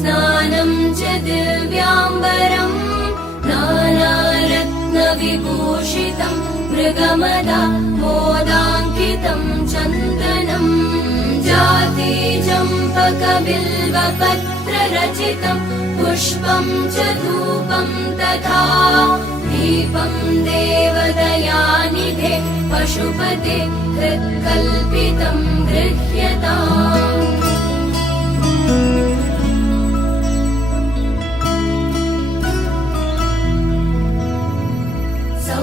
स्नानं च दिव्याम्बरम् नानारत्नविभूषितं मृगमदा मोदाङ्कितं चन्दनम् जातिचम्पकबिल्वपत्ररचितं पुष्पं च धूपं तथा दीपं देवदयानिधे पशुपते हृत्कल्पितं गृह्यताम्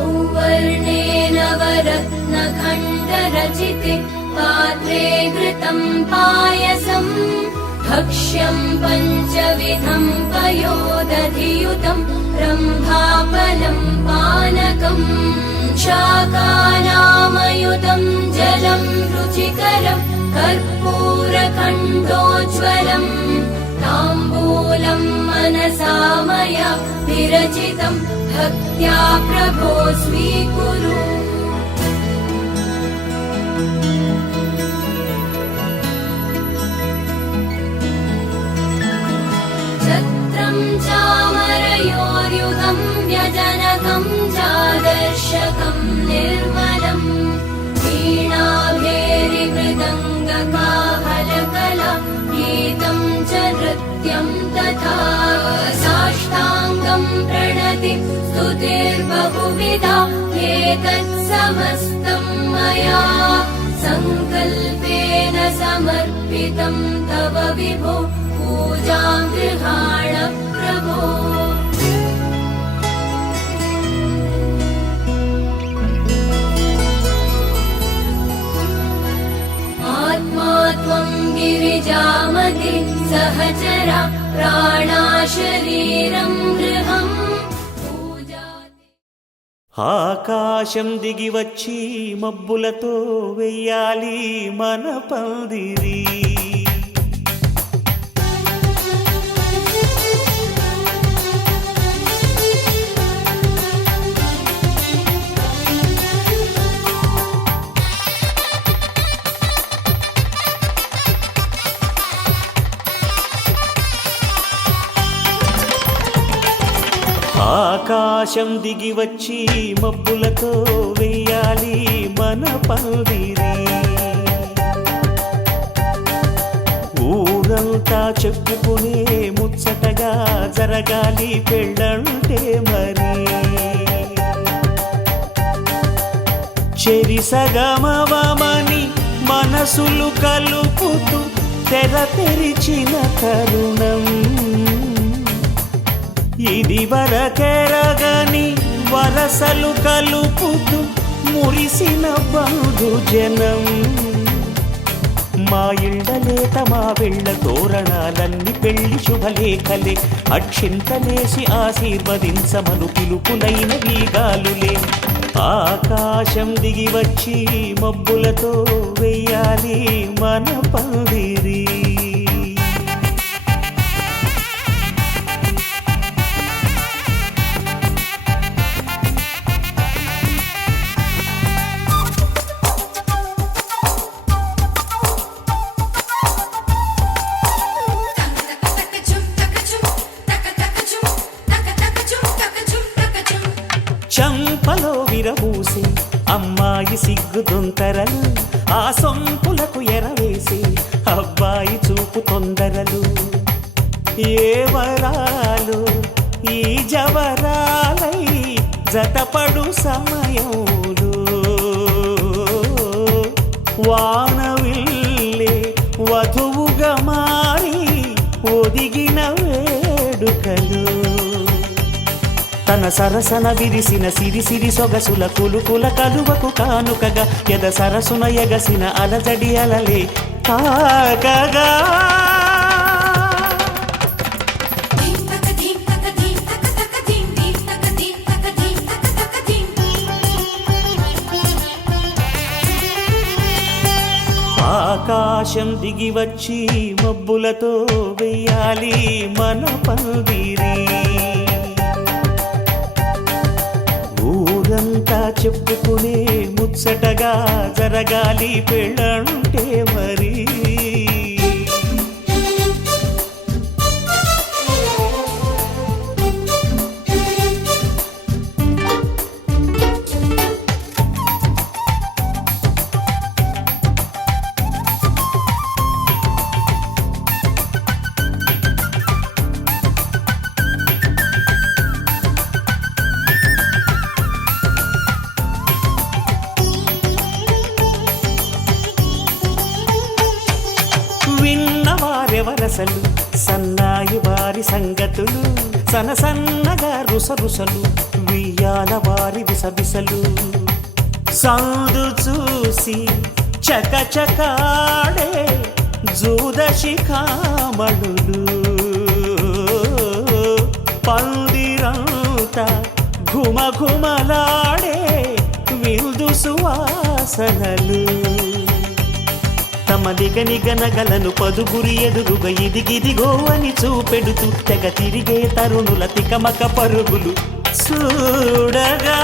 सौवर्णेन वरत्नखण्डरचिते पात्रे घृतं पायसम् भक्ष्यं पञ्चविधं पयोदधियुतं रम्भाफलं पानकम् शाकानामयुतं जलं रुचिकरं कर्पूरखण्डोज्ज्वलम् ताम्बूलं मनसा मया विरचितं भक्त्या प्रभो स्वीकुरु छत्रं चामरयोर्युगं व्यजनकं चादर्शकं निर्मलम् वीणाभेरिमृदङ्गकाहलकला गीतं च नृत्यं तथा साष्टाङ्गं प्रणति स्तुतिर्बहुविधा एतत् समस्तं मया सङ्कल्पेन समर्पितं तव विभो पूजां गृहाण प्रभो आत्मा त्वं गिरिजामते सहचरा प्राणा शरीरं गृहम् ఆకాశం దిగి వచ్చి మబ్బులతో వెయ్యాలి మన పందిరి ఆకాశం దిగి వచ్చి మబ్బులతో వెయ్యాలి మన పందిరి ఊరంతా చెప్పుకునే ముచ్చటగా జరగాలి పెళ్ళంటే మరి చెరిసగమవమని మనసులు కలుపుతూ తెర తెరిచిన తరుణం ఇది వరకెరగని వరసలు కలుపుతూ మురిసిన బంధుజనం మా ఇళ్ళలేత మా వెళ్ళ తోరణాలన్నీ పెళ్లి శుభలేఖలే అక్షింతలేసి ఆశీర్వదించమను పిలుపులైన వీగాలులే ఆకాశం దిగి వచ్చి మబ్బులతో వెయ్యాలి మన పందిరి చంపలో విరబూసి అమ్మాయి సిగ్గుదొంతరలు ఆ సొంపులకు ఎరవేసి అబ్బాయి చూపు తొందరలు ఏ వరాలు ఈ జవరాలై జతపడు సమయంలో వానవిల్లే వధువుగా మారి ఒదిగిన వేడుకలు తన సరసన విరిసిన సిరిసిరి సొగసుల కులుకుల కలువకు కానుకగా ఎద సరసున ఎగసిన అలజడి అలలే తాకగా ఆకాశం దిగి వచ్చి మబ్బులతో వెయ్యాలి మన పందిరి ఊరంతా చెప్పుకునే ముచ్చటగా జరగాలి పెళ్ళంటే మరి సరసలు సన్నాయి వారి సంగతులు సనసన్నగా రుసరుసలు వియ్యాల వారి విసబిసలు సందు చూసి చకచకాడే జూదశిఖామణులు పందిరంతా ఘుమఘుమలాడే విందు సువాసనలు తమ నిగనిగనగలను పదుగురి ఎదురుగా ఇదిగిదిగో అని చూపెడుతూ తెగ తిరిగే తరుణుల తికమక పరుగులు చూడగా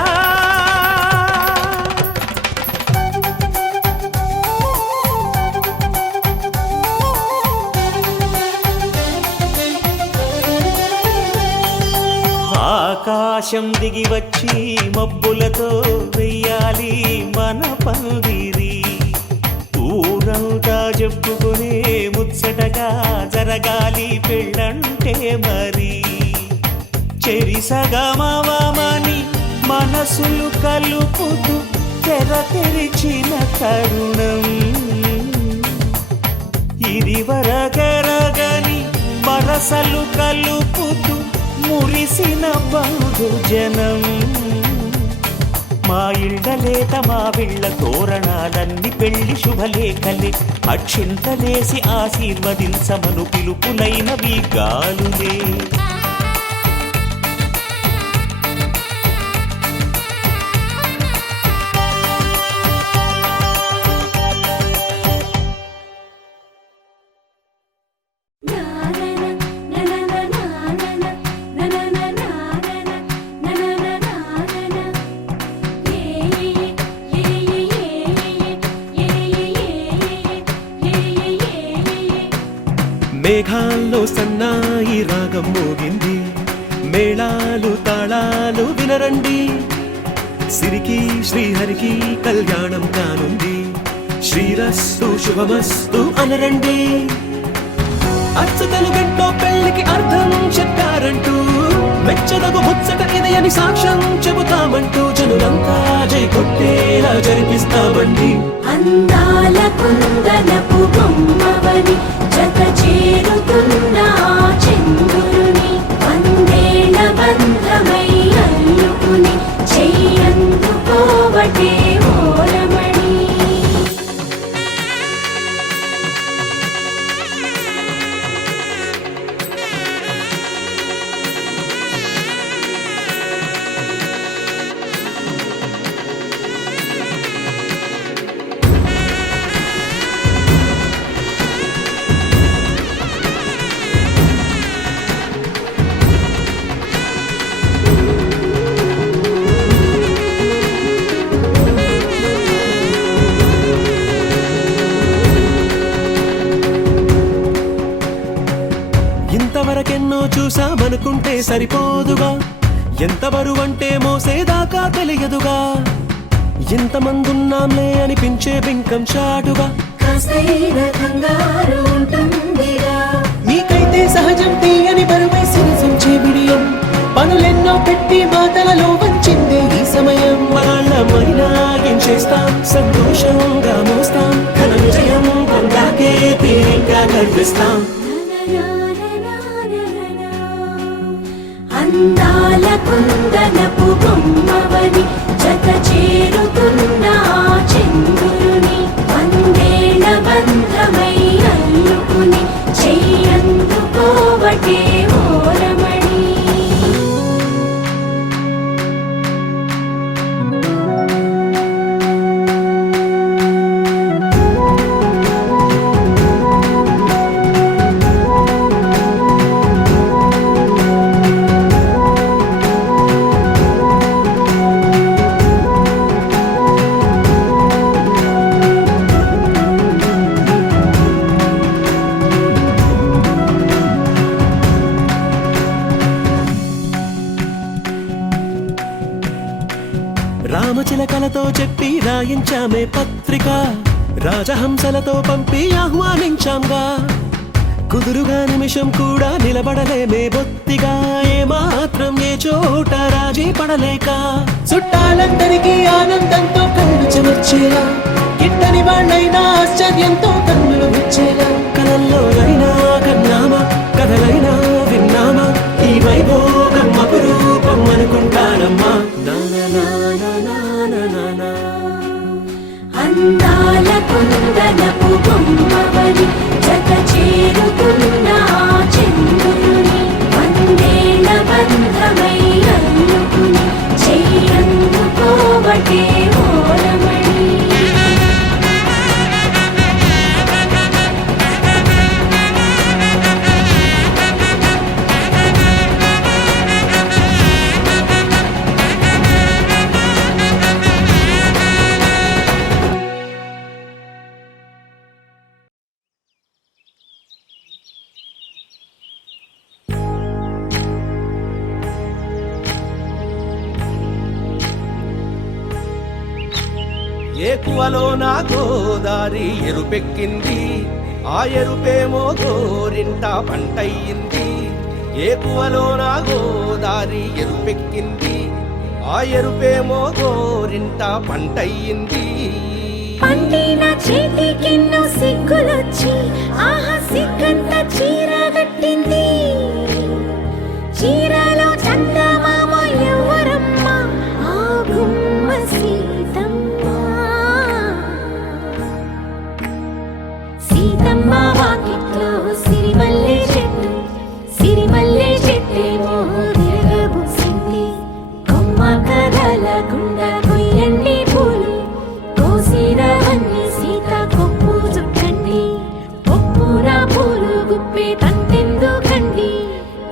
ఆకాశం దిగి వచ్చి మబ్బులతో వెయ్యాలి మన పందిరి ఊరంతా చెప్పుకునే ముచ్చటగా జరగాలి పెళ్ళంటే మరి చెరిసగమవమని మనసులు కలుపుతూ తెర తెరిచిన తరుణం ఇది వరకెరగని వరసలు కలుపుతూ మురిసిన బంధుజనం మా ఇళ్ళలేత మా విళ్ళ తోరణాలన్నీ పెళ్లి శుభలేఖలే అక్షింతలేసి ఆశీర్వదించమను పిలుపులైనవి గాలులే మేఘాల్లో సన్నాయి రాగం మోగింది మేళాలు తాళాలు వినరండి సిరికి శ్రీహరికి కళ్యాణం కానుంది శ్రీరస్తు శుభమస్తు అనరండి అచ్చతలు గంటో పెళ్లికి అర్థం చెప్పారంటూ మెచ్చదగు ముచ్చట ఇది అని సాక్ష్యం చెబుతామంటూ జనులంతా జై కొట్టేలా జరిపిస్తామండి అందాల కుందనపు బొమ్మవని జత చేరుతున్న చంద్రుని వందేళ్ల బంధమై అల్లుకుని చెయ్యందుకోవటే ఓరమణి ఇంతవరకెన్నో చూసామనుకుంటే సరిపోదుగా ఎంత బరువంటే మోసేదాకా తెలియదుగా ఇంతమందున్నాంలే అనిపించే బింకం చాటుగా కాస్తైన కంగారు ఉంటుందిరా నీకైతే సహజం తీయని బరువై సిరిసించే బిడియం పనులెన్నో పెట్టి మాటలలో వంచిందే ఈ సమయం వాళ్ళమైనా ఏం చేస్తాం సంతోషంగా మోస్తాం ఘన విజయం పొందాకే తీరిగ్గా గర్విస్తాం అందాల కుందనపు బొమ్మవని జత చేరుతున్న చంద్రుని వందేళ్ల బంధమై అల్లుకుని చెయ్యందుకోవటే ఓరమణి రామచిలకలతో చెప్పి రాయించామే పత్రిక రాజహంసలతో పంపి ఆహ్వానించాంగా కుదురుగా నిమిషం కూడా నిలబడలేమే బొత్తిగా ఏమాత్రం ఏ చోట రాజీ పడలేక చుట్టాలందరికీ ఆనందంతో కళ్ళు చెమర్చేలా గిట్టని వాళ్ళైనా ఆశ్చర్యంతో కన్నులు విచ్చేలా కలల్లో అయినా కన్నామా కథలైనా విన్నామా ఈ వైభోగం అపురూపం అనుకుంటానమ్మా అందాల కుందనపు బొమ్మవని జత చేరుతున్న ఆ చంద్రుని వందేళ్ల బంధమై అల్లుకుని చెయ్యందుకోవటే ఓరమణి ఏకువలో నా గోదారి ఎరుపెక్కింది ఆ ఎరుపేమో గోరింట పంటయ్యింది ఏకువలో నా గోదారి ఎరుపెక్కింది ఆ ఎరుపేమో గోరింట పంటయ్యింది పండిన చేతికెన్నో సిగ్గులొచ్చి ఆహా సిగ్గంత చీర కట్టింది చీరలో చందమామ ఎవరమ్మ ఆ గుమ్మ సీతమ్మ సీతమ్మ వాకిట్లో సిరిమల్లె చెట్టేమో తిరగబూసింది కొమ్మ కదలకుండా కొయ్యండి పూలు కోసిరవన్నీ సీత కొప్పు చుట్టండి ఒప్పున పూలు గుప్పే తంతెందుకండి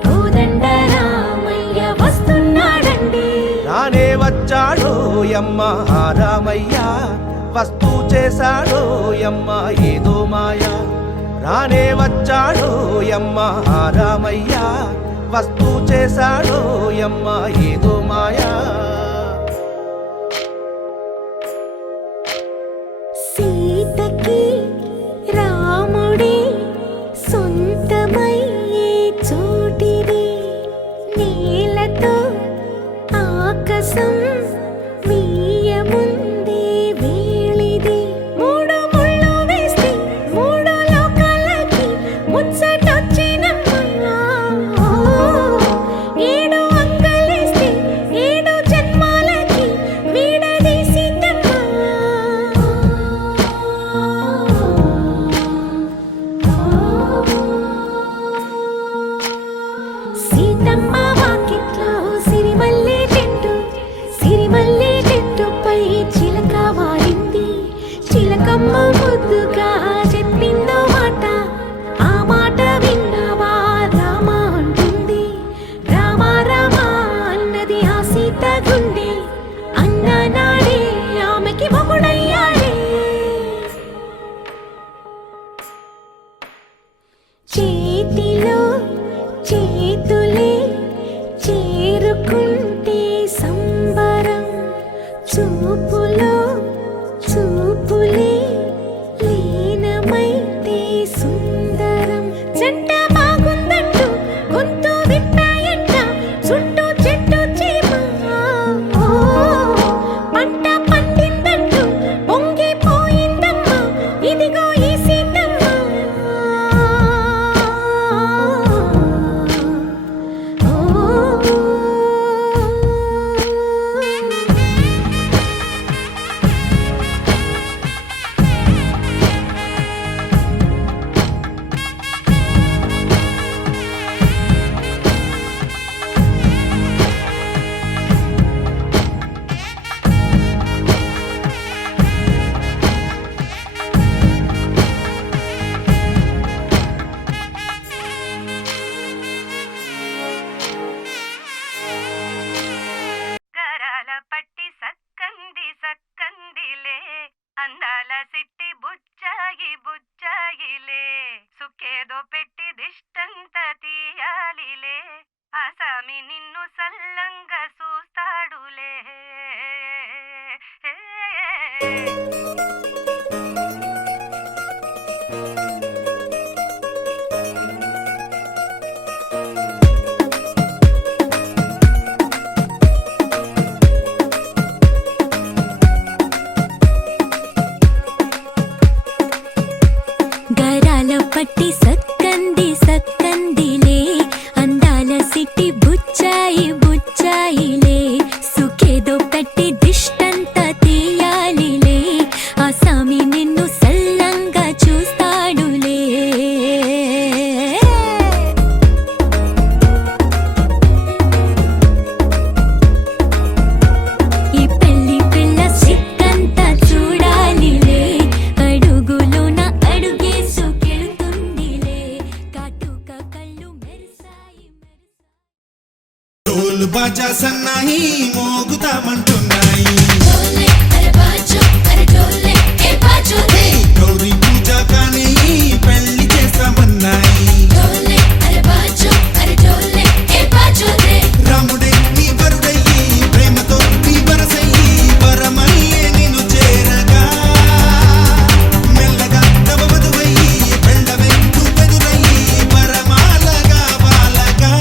కోదండ రామయ్య వస్తున్నాడండి రానే వచ్చాడో యమ్మ ఆ రామయ్య వస్తూ చేశాడో యమ్మ ఏదో మాయ రానే వచ్చాడో యమ్మ ఆ రామయ్య వస్తూ చేశాడో యమ్మ ఏదో మాయా సీతకి రాముడే సొంతమయ్యే చోటిది నేలతో ఆకాశం వీయముందే వేళిది మూడు ముళ్ళు వేస్తే మూడు లోకాలకి ముచ్చటొచ్చినమ్మా ఏడు అంగలేస్తే ఏడు జన్మాలకి వీడదీసిద్దమ్మా సీతమ్మ వాకిట్లో సిరిమల్లె చెట్టుపై చిలక వాలింది చిలకమ్మ ముద్దుగా చెప్పిందో మాట ఆ మాట విన్నవా రామ అంటుంది రామ రామ అన్నది ఆ సీత గుండె అన్న నాడే ఆమెకి మొగుడయ్యాడే చేతిలో చేతులే చేరుకుంటే సంబరం చూపులో చూపులే లీనమైతే సుందరం జంట బాగుందంటూ గొంతు విప్పాయంట చుట్టూ చెట్టు చీమ పంట పండిందంటూ పొంగిపోయిందమ్మా ఇదిగో ఈ సీతమ్మ గరాల పట్టి సక్కందిలే అందాల సిట్టి బుచ్చాగిలే సుక్కేదో పెట్టి దిష్టంత తీయాలిలే ఆసామి నిన్ను సల్లంగా చూస్తాడులే డోలు బాజా సన్నాయి మోగుతామంటున్నాయి డోలే అరే బాజో అరే డోలే ఏ బాజో రే గౌరీ పూజ కానీ పెళ్లి చేస్తామన్నాయి డోలే అరే బాజో అరే డోలే ఏ బాజో రే రాముడే నీ వరుడయ్యి ప్రేమతో నీ వరసయ్యి వరమల్లే నిన్ను చేరగా మెల్లగా నవవధువయ్యి వెళ్ళవే నువ్వెదురయ్యి వరమాలగా బాలగా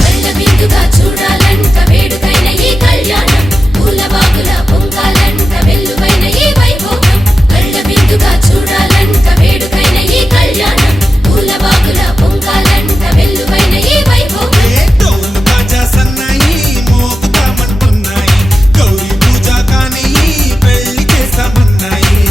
కళ్ళ విందుగా చూడాలంట వేడుకైన ఈ కళ్యాణం పూల బాగుల పొంగాలంట వెల్లువైన ఈ వైభోగం కళ్ళ విందుగా చూడాలంట వేడుకైన ఈ కళ్యాణం పూల బాగుల పొంగాలంట వెల్లువైన ఈ వైభోగం డోలు బాజా సన్నాయి మోగుతామంటున్నాయి గౌరీ పూజ కానీ పెళ్లి చేస్తామన్నాయి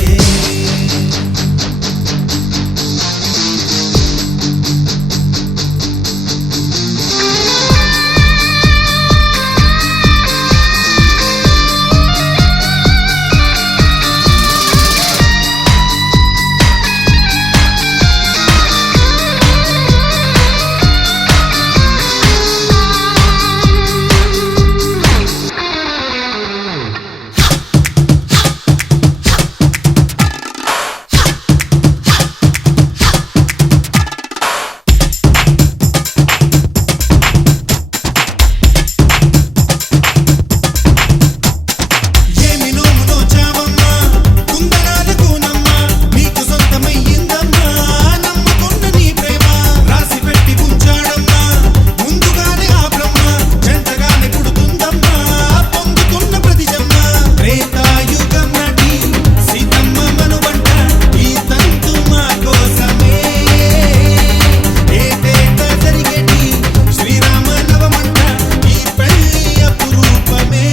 ఏమి నోమునో చావమ్మా కుందనాలకు నమ్మ నీకు సొంతమయ్యిందమ్మా నమ్మకున్న నీ ప్రేమ రాసి పెట్టి ఉంచాడమ్మా ముందుగానే ఆ బ్రహ్మ జంటగానే పుడుతుందమ్మా పొందుతున్న ప్రతి జన్మ త్రేతాయుగం నాటి సీతమ్మ మనువంట ఈ తంతు మా కోసమే ఏటేటా జరిగేటి శ్రీరామ నవమంట ఈ పెళ్లి అపురూపమే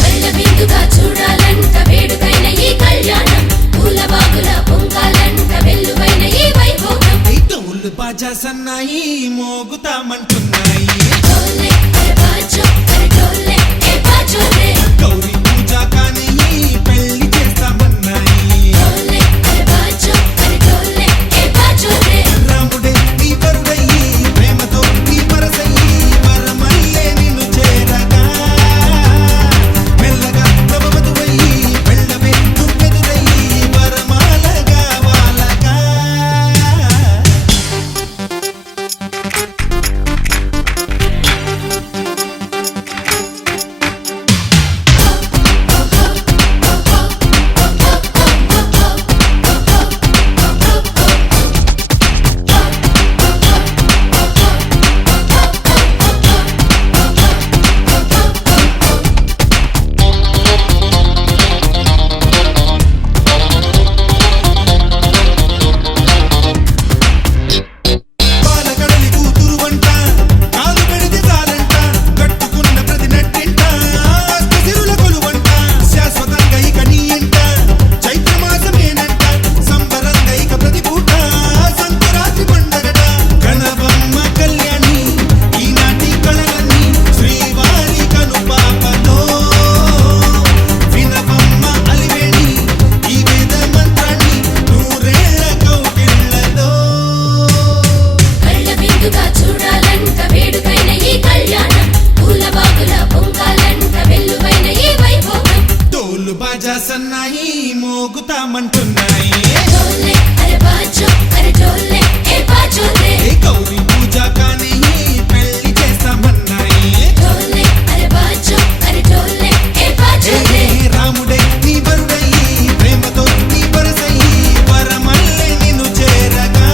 కళ్ళ విందుగా చూడాలంట వేడుకైన ఈ కళ్యాణం పూల బాగుల పొంగాలంట వెల్లువైన ఈ వైభోగం డోలు బాజా సన్నాయి మోగుతామంటున్నాయి డోలే అరే బాజో అరే డోలే ఏ బాజో రే గౌరీ పూజ కానీ పెళ్లి చేస్తామన్నాయి డోలే అరే బాజో అరే డోలే ఏ బాజో రే రాముడే నీ వరుడయ్యి ప్రేమతో నీ వరసయ్యి వరమల్లే నిన్ను చేరగా మెల్లగా నవవధువయ్యి వెళ్ళవే నువ్వెదురయ్యి వరమాలగా వాలగా పాలకడలి కూతురు వంట కాలు పెడితే చాలంట కట్టుకున్న ప్రతి నట్టింట అష్ట సిరుల కొలువంట శాశ్వతంగా ఇక నీ ఇంట చైత్రమాసమేనంట సంబరంగా ఇక ప్రతి పూట సంకురాత్రి పండగట గణపమ్మ కళ్యాణి ఈనాటి కళలన్నీ శ్రీవారి కనుపాపలో వినపమ్మ అలివేణి ఈ వేద మంత్రాన్ని నూరేళ్ల కౌగిళ్లలో కళ్ళ విందుగా చూడాలంట వేడుకైన ఈ కళ్యాణం పూల బాగుల పొంగాలంట వెల్లువైన ఈ వైభోగం డోలు బాజా సన్నాయి మోగుతామంటున్నాయి డోలే అరే బాజో అరే డోలే ఏ బాజో రే గౌరీ పూజ కానీ పెళ్లి చేస్తామన్నాయి డోలే అరే బాజో అరే డోలే ఏ బాజో రే రాముడే నీ వరుడయ్యి ప్రేమతో నీ వరసయ్యి వరమల్లే నిన్ను చేరగా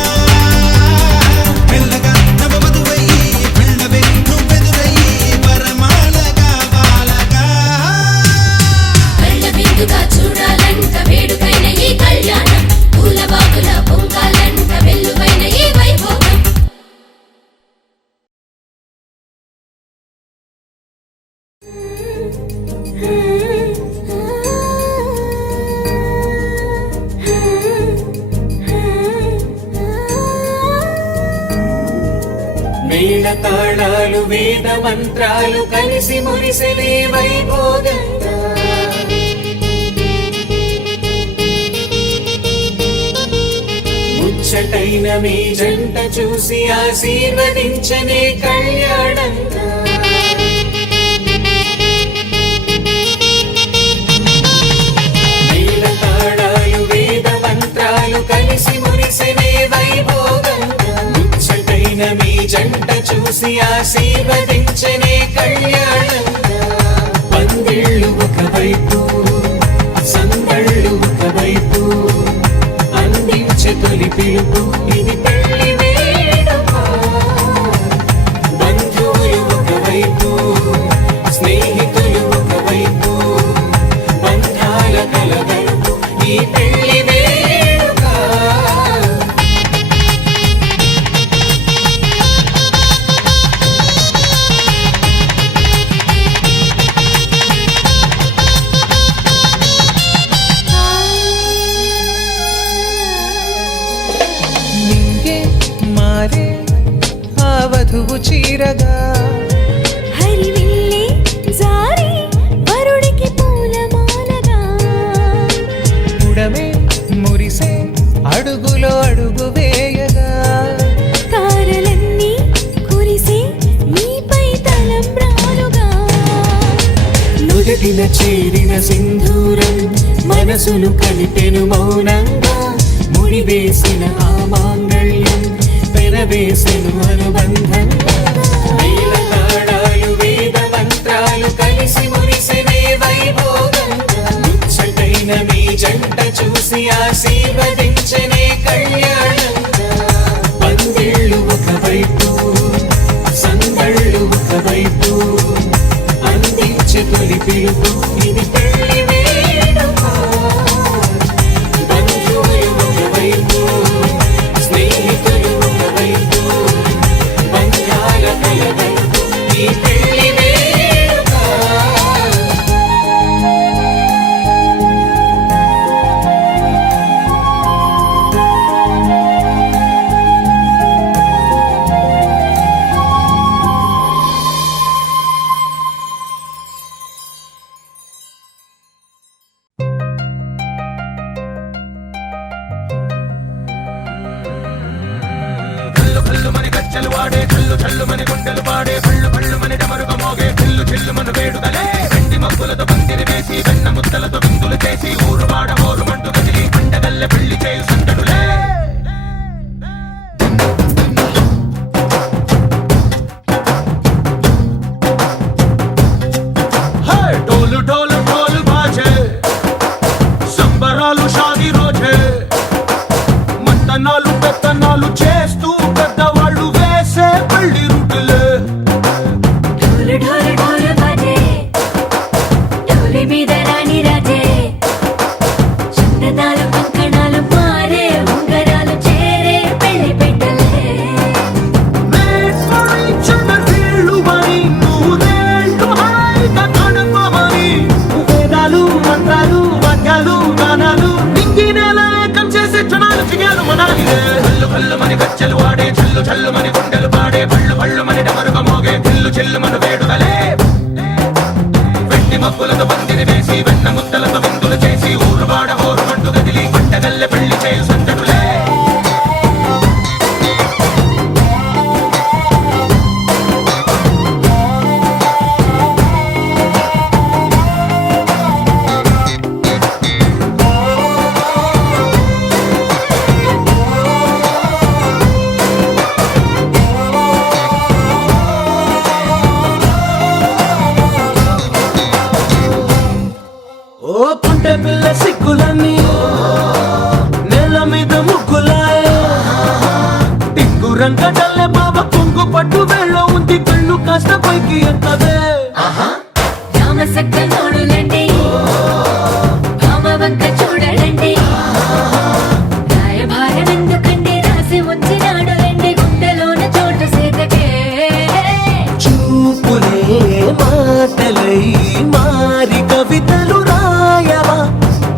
మెల్లగా నవవధువయ్యి వెళ్ళవే నువ్వెదురయ్యి వరమాలగా బాలగా కళ్ళ విందుగా చూడాలంట వేడుకైన ఈ కళ్యాణం పూల బాగుల పొంగాలంట వెల్లువైన ఈ వైభోగం మేళ తాళాలు వేద మంత్రాలు కలిసి మురిసెలే వైభోగంగా ముచ్చటైన మీ జంట చూసి ఆశీర్వదించనే కళ్యాణంగా వేద తాళాలు వేద మంత్రాలు కలిసి మురిసెనే వైభోగంగా ముచ్చటైన మీ జంట చూసి ఆశీర్వదించనే కళ్యాణంగా పందిళ్ళు ఒకవైపు సందళ్ళు ఒకవైపు అందించే తొలి పిలుపు ఇది పెళ్లి వేడుక బంధువులు ఒకవైపు స్నేహితులు ఒకవైపు బంధాల కలగలుపు ఈ పెళ్లి వేడుక నింగే మారే ఆ వధువు చీరగా హరివిల్లే జారి వరుడికి పూలమాలగా ఉడమే మురిసే అడుగులో అడుగు వేయగా తారలన్నీ కురిసే నీపై తలంబ్రాలుగా నుదిటిన చేరిన సింధూరం మనసును కలిపెను మౌనంగా ముడివేసిన ఆ మాంగళ్యం పెనవేసెను అనుబంధంగా వేల తాళాలు వేద మంత్రాలు కలిసి మురిసెనే వైభోగంగా ముచ్చటైన మీ జంట చూసి ఆశీర్వదించనే కళ్యాణంగా పందిళ్ళు ఒకవైపు సందళ్ళు ఒకవైపు అందించే తొలి పిలుపు ఇది పెళ్లి వేడుక బంధువులు ఒకవైపు స్నేహితులు ఒకవైపు బంధాల కలగలుపు ఈ పెళ్లి వేడుక ढोल ढोल ढोल बाजे సంబరాలు షాది రోజే మంతనాలు పెత్తనాలు చేస్తూ పెద్దవాళ్ళు వేసే పెళ్లి రుటులే ఢోలు ఢోలు ఢోలు బాజే ఢోలి మీద రాణి రాజే చందనాలు కంకణాలు మారే ఉంగరాలు చేరే పెళ్లి పెట్టలే వీళ్ళు మరి నూరేళ్ళు హాయిగా గడపమని వేదాలు మంత్రాలు వాక్యాలు గానాలు నింగి నేల ఏకం చేసే క్షణాలు చిగాలు మనాలి కళ్ళు కళ్ళు మని గజ్జలు వాడే చల్లు చల్లు మని గుండెలు పాడే పళ్ళు పళ్ళు మని డమరుగ మోగే చిల్లు చిల్లు మన వేడుకలే వెండి మబ్బులతో పందిరి వేసి వెన్న ముద్దలతో విందులు చేసి ఊరు వాడ హోరు మంటు గదిలి పంటగల్లె పెళ్లి చేయు సందడులే ఓ పుంటె పిల్ల సిక్కులన్నీ నేల మీద ముగ్గులాయ టింగు రంగడల్లె బాబ కొంగు పట్టు వెళ్ళ ఉంది కళ్ళు కాస్త పైకి ఎత్తదే రామసక్క నోడులండి భామ వంక చూడలండి రాయభారం ఎందుకండి రాసి ఉంచినాడు రండి గుండెలోన చోటు సేతకే చూపులే మాటలై మారి కవితలు రాయవా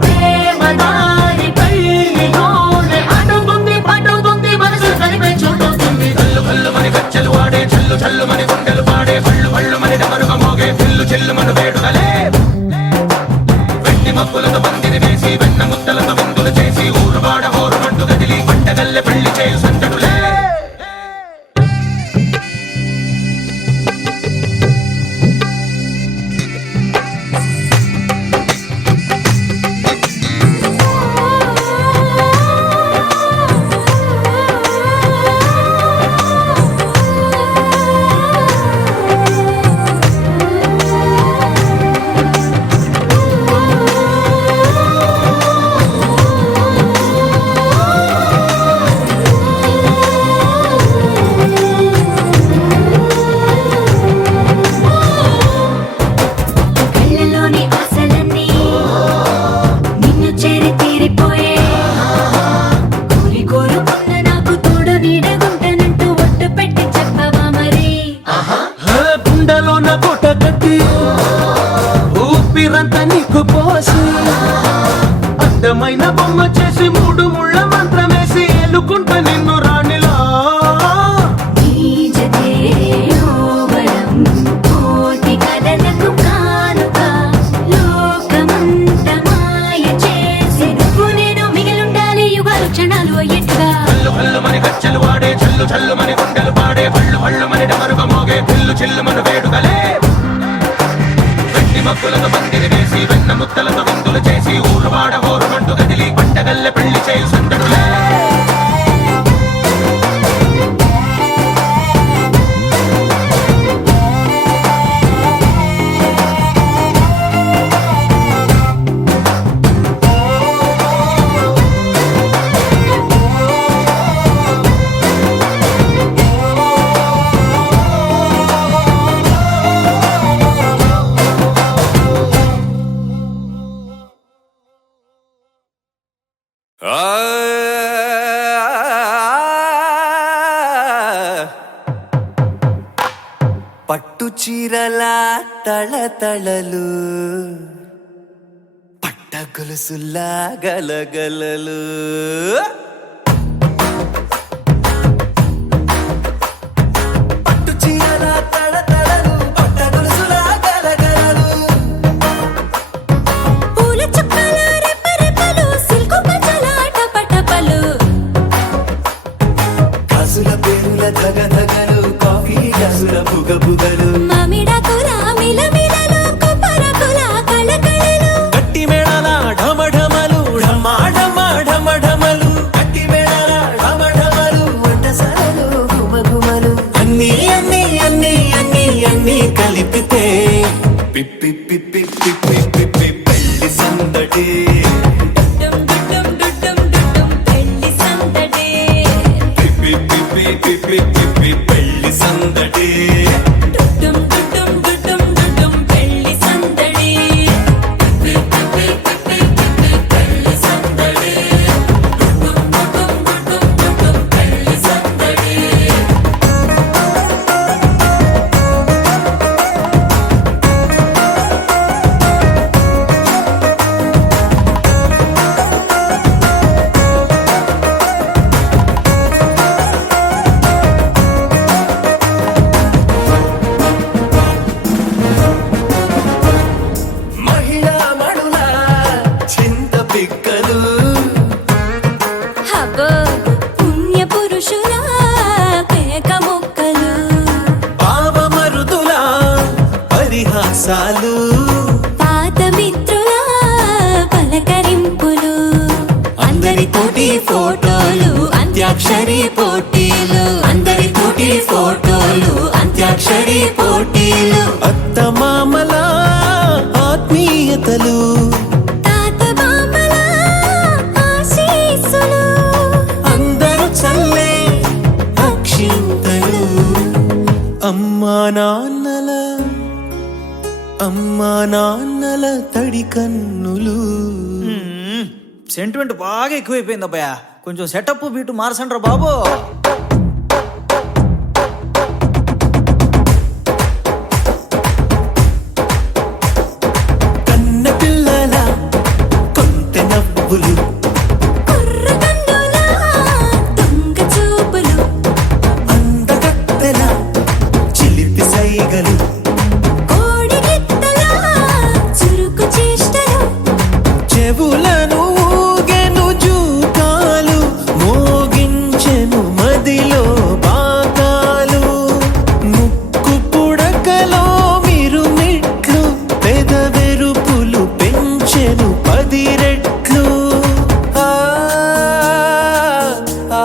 ప్రేమదారి పెళ్లిలోనే అడుగుంది పడుగుంది మనసు కలిపే చూడుతుంది కళ్ళు కళ్ళు మని గజ్జలు వాడే చల్లు చల్లు మని గుండెలు పాడే పళ్ళు పళ్ళు మని డమరుగ మోగే చిల్లు చిల్లు మన వేడుకలే ప్రేమంతా నీకు పోసి అందమైన బొమ్మ చేసి 3 ముళ్ళ మంత్రమేసి ఎల్లుకుంటా నిన్ను రాణిలా నీజతే యోవరం కోటి కథలకు కానుక లోకమంత మాయ చేసి నువ్వు నేను మిగిలుండాలి యుగాలు క్షణాలు అయ్యేట్టుగా హల్లు హల్లు మని గచ్చలు వాడే చల్లు చల్లు మని గుండెలు పాడే హల్లు హల్లు మని డమరుగ మోగే పిల్లు చిల్లు మన వేడుకలే వెట్టి మక్కులతో పందిరి వేసి వెన్న ముత్తలతో విందులు చేసి ఊరువాడ హోరుమంటూ కదిలి పంటగల్లె పెళ్లి చేయు సందడులే పట్టు చీరల తళతళలు పట్ట గొలుసుల్లా గలగలలు పట్టు చీరల తళతళలు పట్ట గొలుసుల్లా గలగలలు పూల చుక్కల రెపరెపలు సిల్కు పచ్చల టపటపలు గాజుల పేరుల ధగధగలు కాఫీ గాజుల బుగబుగలు మామిడాకుల మిలమిలలు కొబ్బరకుల కళకళలు గట్టి మేళాల ఢమఢమలు ఢమాఢమాఢమఢమలు కట్టి మేళాల ఢమఢమలు వంటసాలలు గుమగుమలు అన్నీ అన్నీ అన్నీ అన్నీ అన్నీ కలిపితే పిప్పి పిప్పి పిప్పి పిప్పి పెళ్లి సందడి డుడ్డుం డుడ్డుం డుడ్డుం డుడ్డుం పెళ్లి సందడి పిప్పి పిప్పి పిప్పి పిప్పి పెళ్లి సందడి డుడ్డుం డుడ్డుం డుడ్డుం డుడ్డుం పెళ్లి సందడి పిప్పి పిప్పి పిప్పి పిప్పి పెళ్లి సందడి డుడ్డుం డుడ్డుం డుడ్డుం డుడ్డుం పెళ్లి సందడి మహిళా మణుల చింత పిక్కలు హబ్బో పుణ్య పురుషుల పేక మొక్కలు పావమరుదుల పరిహాసాలు పాత మిత్రుల పలకరింపులు అందరితోటి ఫోటోలు అంత్యాక్షరి పోటీలు అందరితోటి ఫోటోలు అంత్యాక్షరి పోటీలు అత్తమామల ఆత్మీయతలు తాత బామ్మల ఆశీస్సులు అందరూ చల్లే అక్షింతలు అమ్మా నాన్నల తడి కన్నులు సెంటిమెంట్ బాగా ఎక్కువైపోయింది అబ్బాయ కొంచెం సెటప్ బీటు మార్చండ్రా బాబు కన్న పిల్లల కొంత నవ్వులు కుర్ర కన్నుల దొంగ చూపులు అందగత్తెల చిలిపి సైగలు కోడి గిత్తల చురుకు చేష్టలు చెవులను ఊగెను జూకాలు మోగించెను మదిలో బాకాలు ముక్కు పుడకలో మిరుమిట్లు పెదవెరుపులు పెంచెను 10 రెట్లు ఆ, ఆ,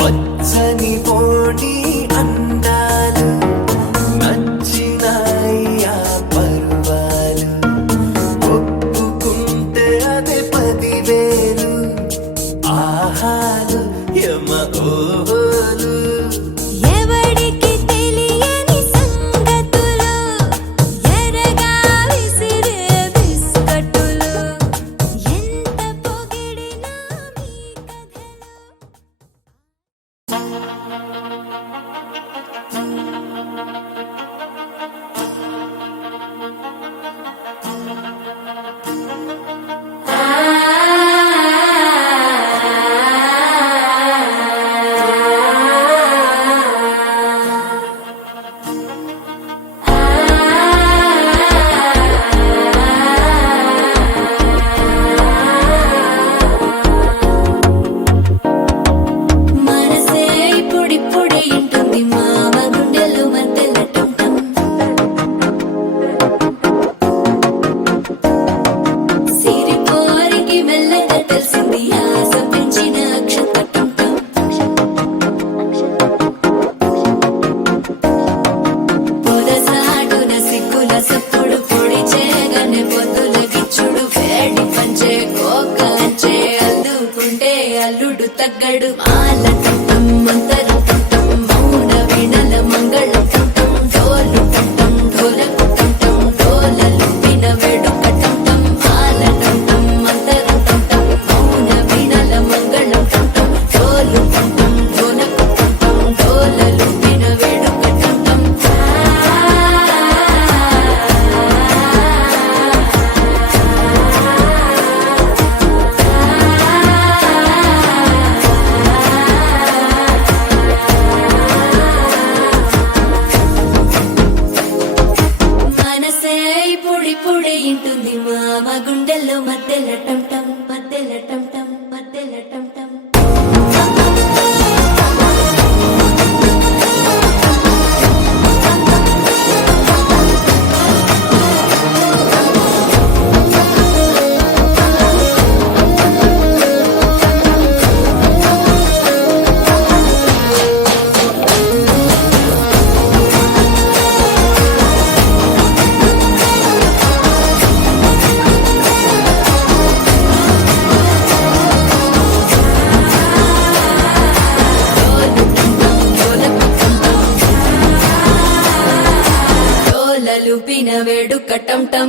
పచ్చని పోటీ అందాలు నచ్చినాయ్యా పర్వాలు ఒప్పుకుంటే అదే 10,000 ఆహాలు యమ ఓలు ఎవడికి తెలియని సంగతులు ఎరగా విసిరే బిస్కట్టులు ఎంత పొగిడినా మీ కథలు వరుడు తగ్గడు మాల టంటం మంతరం టంటం మౌన వీణల మంగళం టంటం డోలు టంటం ఢోలకు టంటం డోలలు విన వేడుక టంటం మాల టంటం మంతరం టంటం మౌన వీణల మంగళం టంటం డోలు టంటం ఢోలకు టంటం డోలలు విన వేడుక టంటం మనసే పొడి పొడి ఇంటుంది మామ గుండెల్లో మధ్యల టంటం మధ్యల టంటం మధ్యల టంటం డోలలు పిన వేడుక టంటం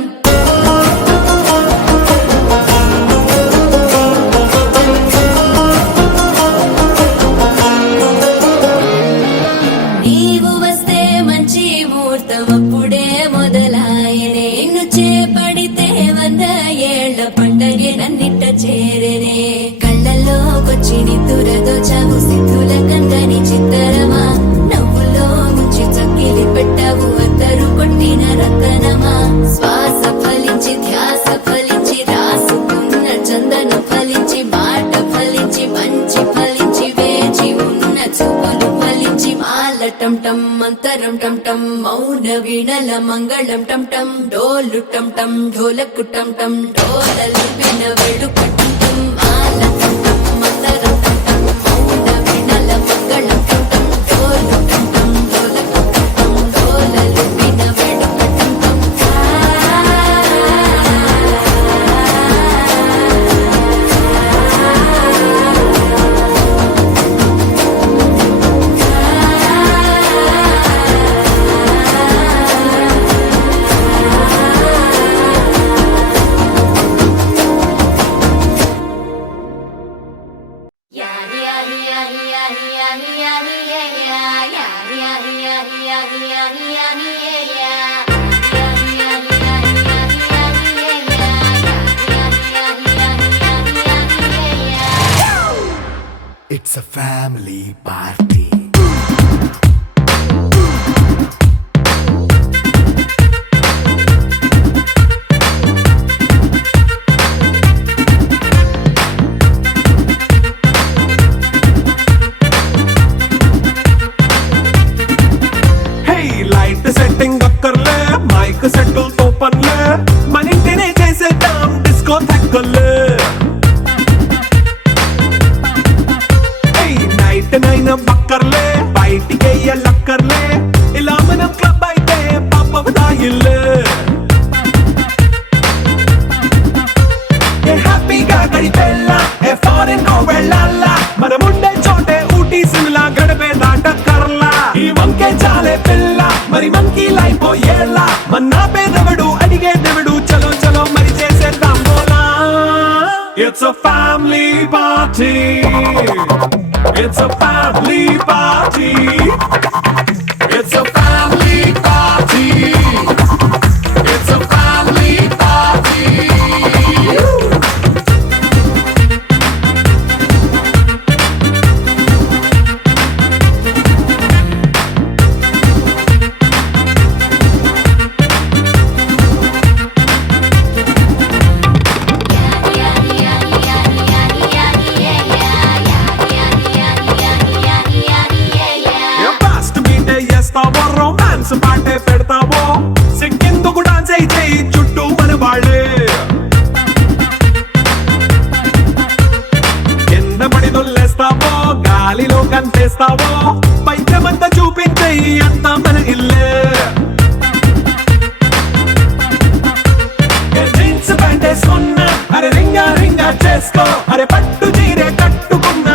నీవు వస్తే మంచి ముహూర్తం అప్పుడే మొదలాయనే నిన్ను చేపడితే 100 ఏళ్ల పండగే నన్నిట్ట చేరేనే కళ్ళల్లోకొచ్చి నిద్దురదోచావు సిద్ధుల కందని చిత్తరమా నవ్వులో ముంచి చక్కిలి పెట్టావు అద్దరు కొట్టిన రతనమా శ్వాస ఫలించి ధ్యాస ఫలించి రాసుకున్న చందను ఫలించి మాట ఫలించి మంచి ఫలించి వేచి ఉన్న చూపులు ఫలించి మాల టంటం మంతరం టంటం మౌన వీణల మంగళం టంటం డోలు టంటం ఢోలకు టంటం డోలలు విన వేడుక టంటం మాల టంటం మంతరం టంటం మౌన వీణల మంగళం టంటం డోలు టంటం ఢోలకు టంటం డోలలు విన వేడుక టంటం It's a family party. Light setting అక్కర్లే మైక్ సెట్టులతో పనిలే మన ఇంటినే చేసేద్దాం డిస్కో థెక్కలే నైట్ నైన్ బక్కర్లే బయటికి లక్కర్లే ఇలా మనం క్లబ్ అయితే పాపదాయిల్లే హ్యాపీగా గడిపెళ్ళా ఏ ఫారెన్ కో వెళ్ళాలా మనముండే చోటే ఊటీ సిమ్లా గడిపే దాటక్కర్లా ఈ వంకే చాలే పిల్ల మరి మంకీ లైఫ్ ఏళ్ళ మన్నా పేదవడు అడిగే దేవుడు చలో చలో మరి చేసేద్దాం బోలా It's a family party. It's a family party. It's a family party. It's a family party. Romance పాటే పెడతావో సిగ్గెందుకు డాన్స్ అయితే చుట్టూ మన వాళ్ళే కింద పడి దొల్లేస్తావో గాలిలో కంటేస్తావో పైద్యమంతా చూపించే అంతా మన ఇల్లే జీన్స్ ప్యాంట్ వేసుకున్నా అరే రింగా రింగా చేసుకో అరే పట్టు చీరే కట్టుకున్నా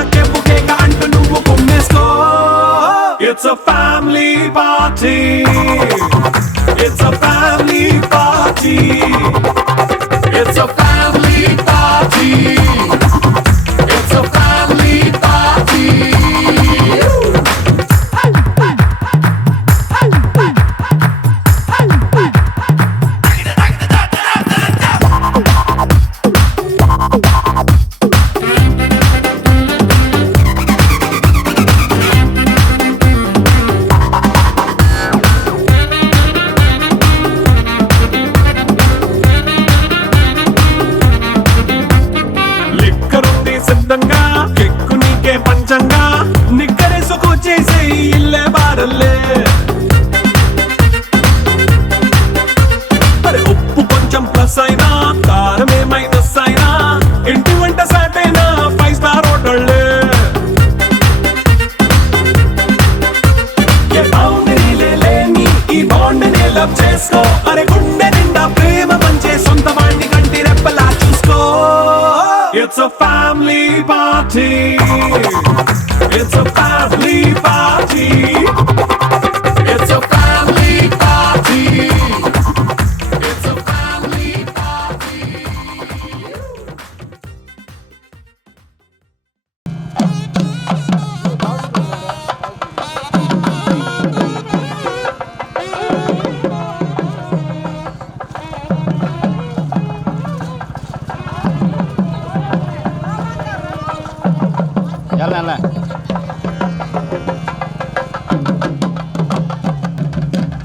It's a family party. లిక్కరుంది సిద్ధంగా కెక్కు నీకే పంచంగా నిక్కరేసుకొచ్చేసే ఇల్లే బారల్లే మరి ఉప్పు కొంచెం ప్లస్ అయినా కారమే మైనస్ అయినా ఇంటి వంట సాటైనా 5 స్టార్ హోటళ్ళే ఏ బౌండరీలే లేని ఈ బాండ్ని లవ్ చేసుకో అరే గుండె నిండా ప్రేమ పంచే సొంత వాణ్ణి కంటి రెప్పలా చూసుకో It's a family party. It's a family party. It's a family party. It's a family party.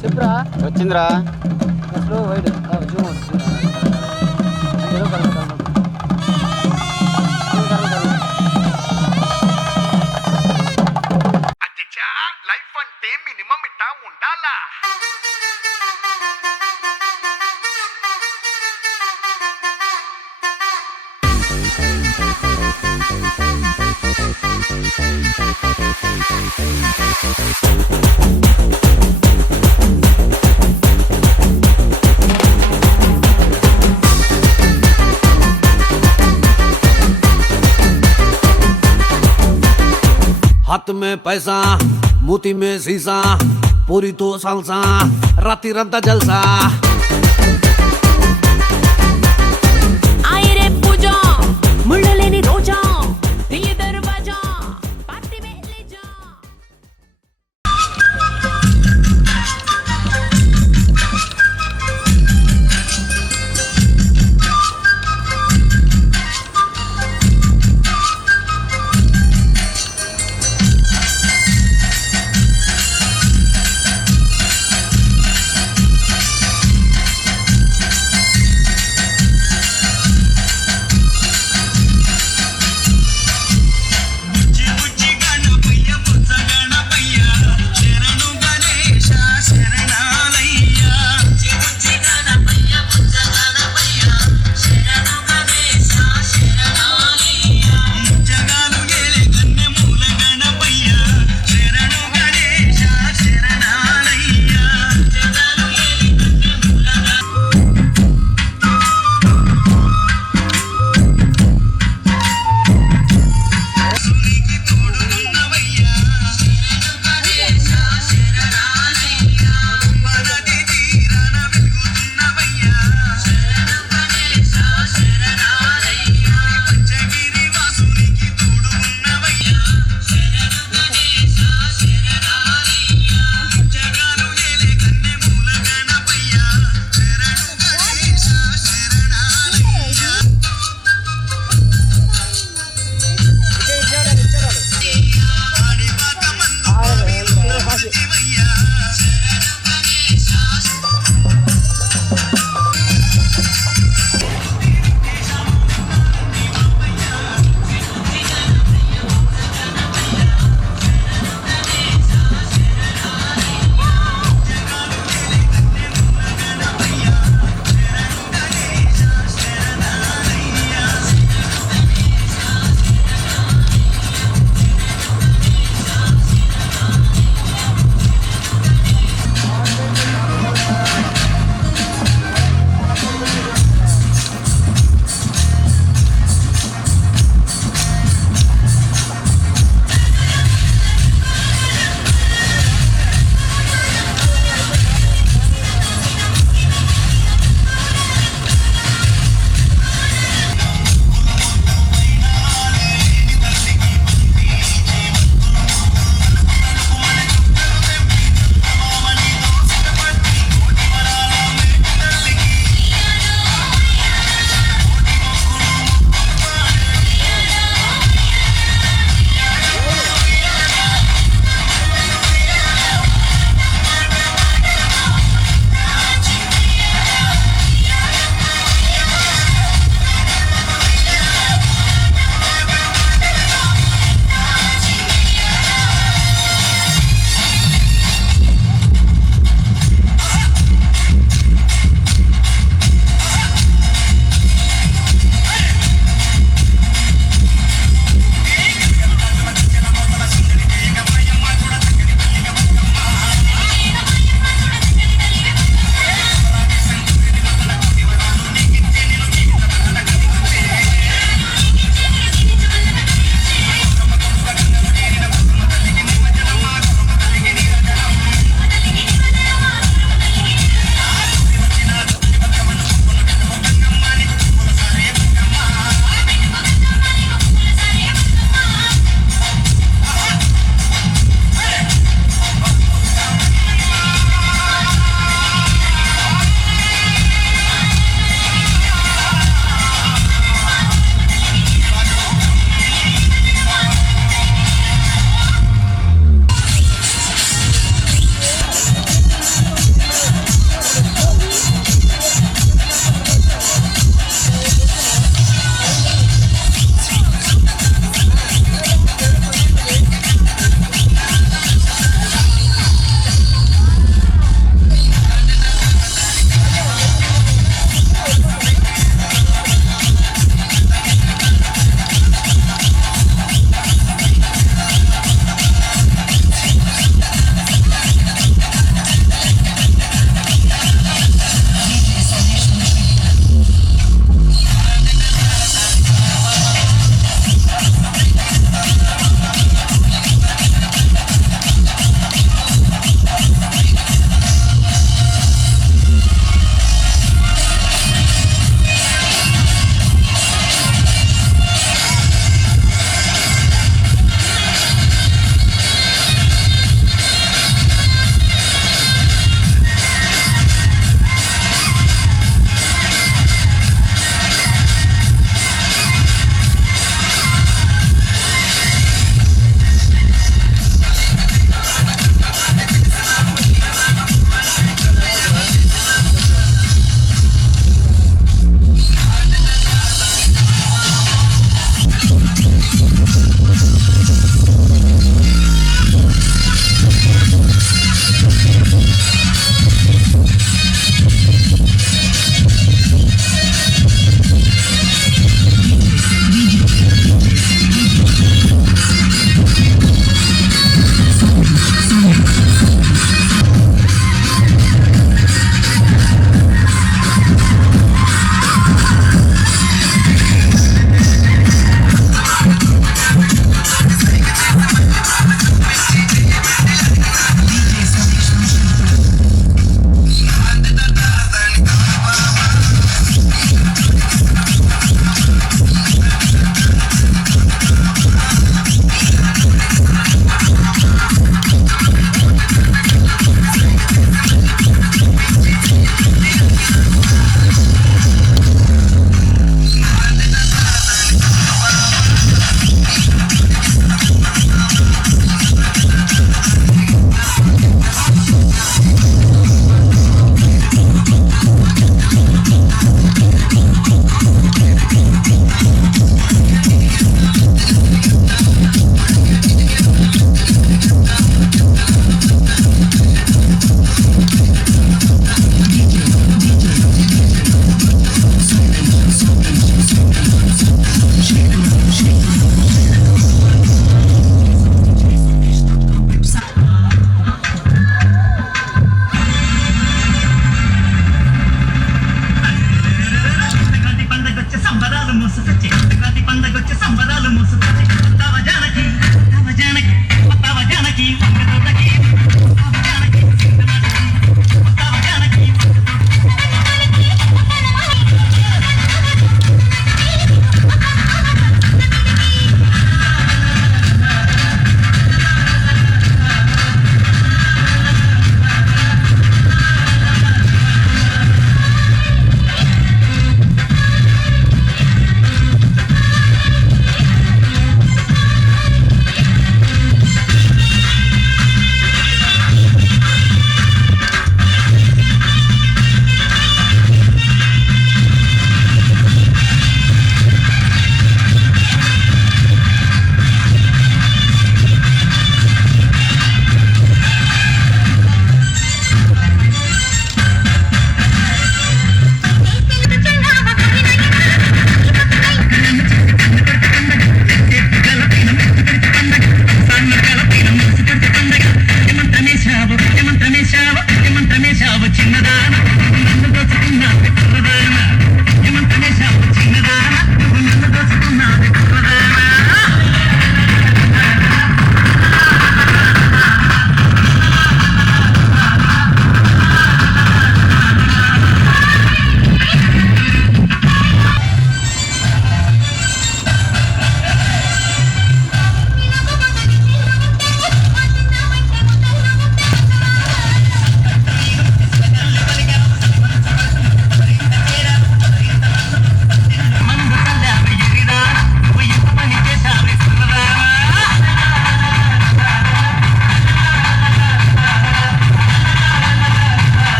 చెప్పురా వచ్చిందిరా స్లో వైడ్ జూమ్ అచ్చా లైఫ్ అంటే మినిమం ఇట్టా ఉండాలా हाथ में पैसा మూతి में शीशा पूरी तो सालसा राती रंता जलसा आए रे पूजा मुళ్ళు లేని రోజా దియ దర్వాజా పార్టీ మే లే जा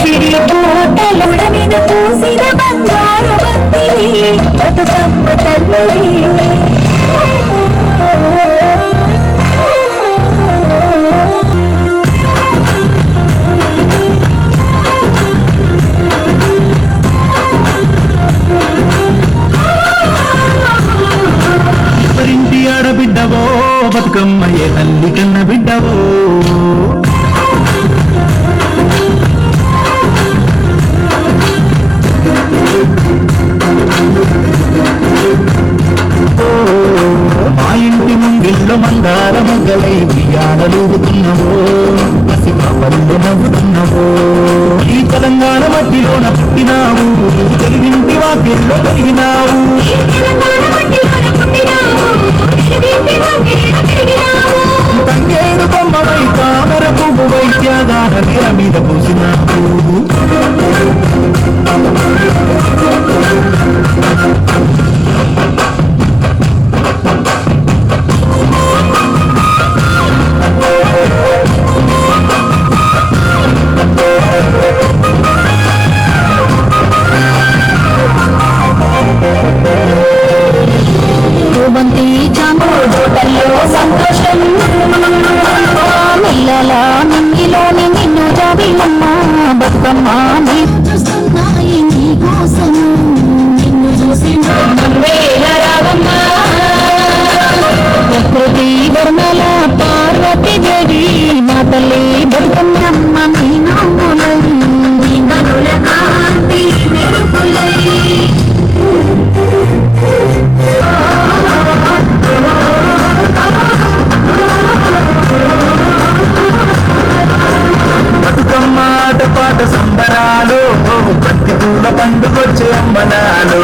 సిరి తోటలుడమిన పూసిన బంగారు బంతివి బతుకమ్మ తల్లి ఎవరింటి ఆడబిడ్డవో బతుకమ్మ ఏ తల్లి కన్న బిడ్డవో మా ఇంటి ముంగిల్లో మందార మొగ్గలై బియ్యాడలుగుతున్నవో పసిమ పల్లె నవ్వుతున్నవో ఈ తెలంగాణ మట్టిలోన పుట్టినావు తెలుగింటి వాకిల్లో పెరిగినావు తంగేడు బొమ్మవై తామర పువ్వువై త్యాగాల నేల మీద పూసినావు బంతి చామోటల్లో సంతోషం మిల్లల నింగిలోని నిన్ను జాబిలమ్మ బతుకమ్మ చూస్తున్నాయి నీ కోసం నిన్ను చూసి రాగమ్మ ప్రకృతి వర్ణల పార్వతి దేవి మా తల్లి బతుకమ్మ మీ నవ్వులై నీ కనుల కాంతి మెరుపులై బతుకమ్మ ఆటపాట సంబరాలు ప్రతి పూల పండుగొచ్చే అమ్మనాలు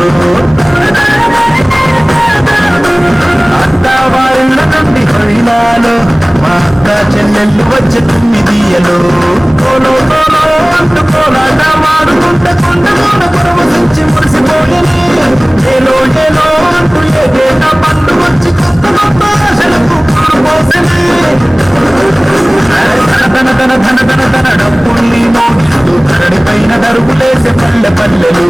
అత్త వారిళ్ళ తండ్రి హరిణాలు మా అక్క చెల్లెళ్ళు వచ్చే తుమ్మిదియలు కోలో కోలో అంటూ కోలాట మాడుకుంటే కొండలోన పరవశించి మురిసిపోయని ఏలో ఏలో అంటూ ఏదైనా పండు వచ్చి కొత్త కొత్త ఆశలకు పోసని ధన ధన ధన ధన ధన డప్పుల్ని మోగిస్తూ ధరణి పైన దరుగులేసే పల్లె పల్లెలు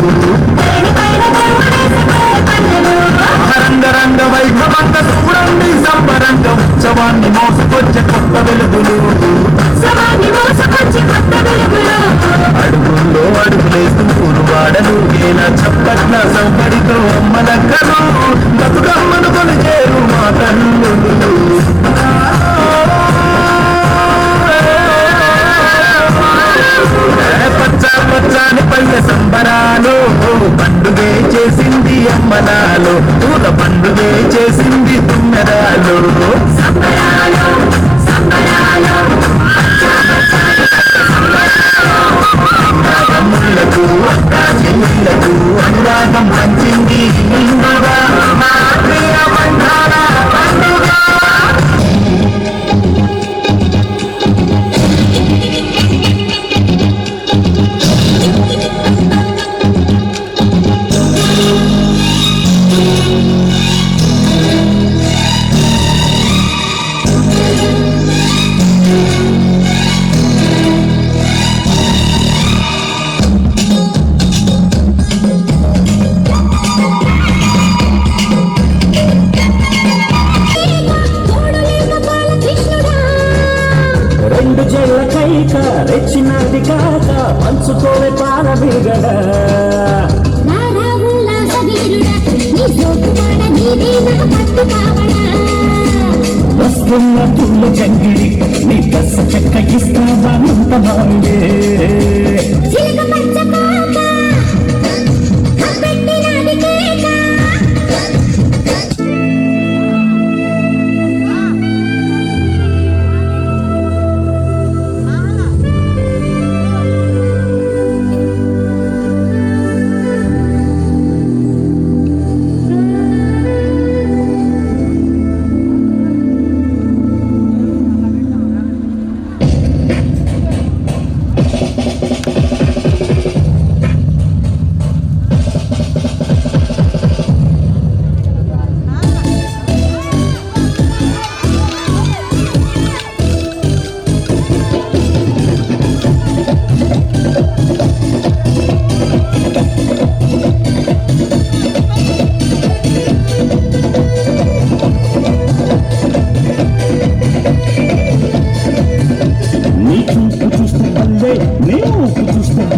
రంగ వైభవంగా చూడండి సంబరంగ ఉత్సవాన్ని మోసుకొచ్చే కొత్త వెలుగులు అడుగుల్లో అడుగులేస్తూ ఊరువాడలు ఏలా చప్పట్ల సౌకర్యతో అమ్మలక్కలు బతుకమ్మను కొలిచేరు మా తల్లులు పచ్చ పచ్చని పల్లె సంబరాలు పండుగే చేసింది అమ్మనాలు పూల పండుగే చేసింది తుమ్మెరాలు అన్నదమ్ములకు అక్క చెల్లెళ్లకు అనురాగం పంచింది నిండుగా మా ప్రియ బంధాల పండుగ రెండు జల్ల కైక రెచ్చినది కాక పంచుకోవే పాల బిగడ వస్తున్న తుల్ల చంగిడి నీ కస చెక్క ఇస్తావా అంత బాగుండే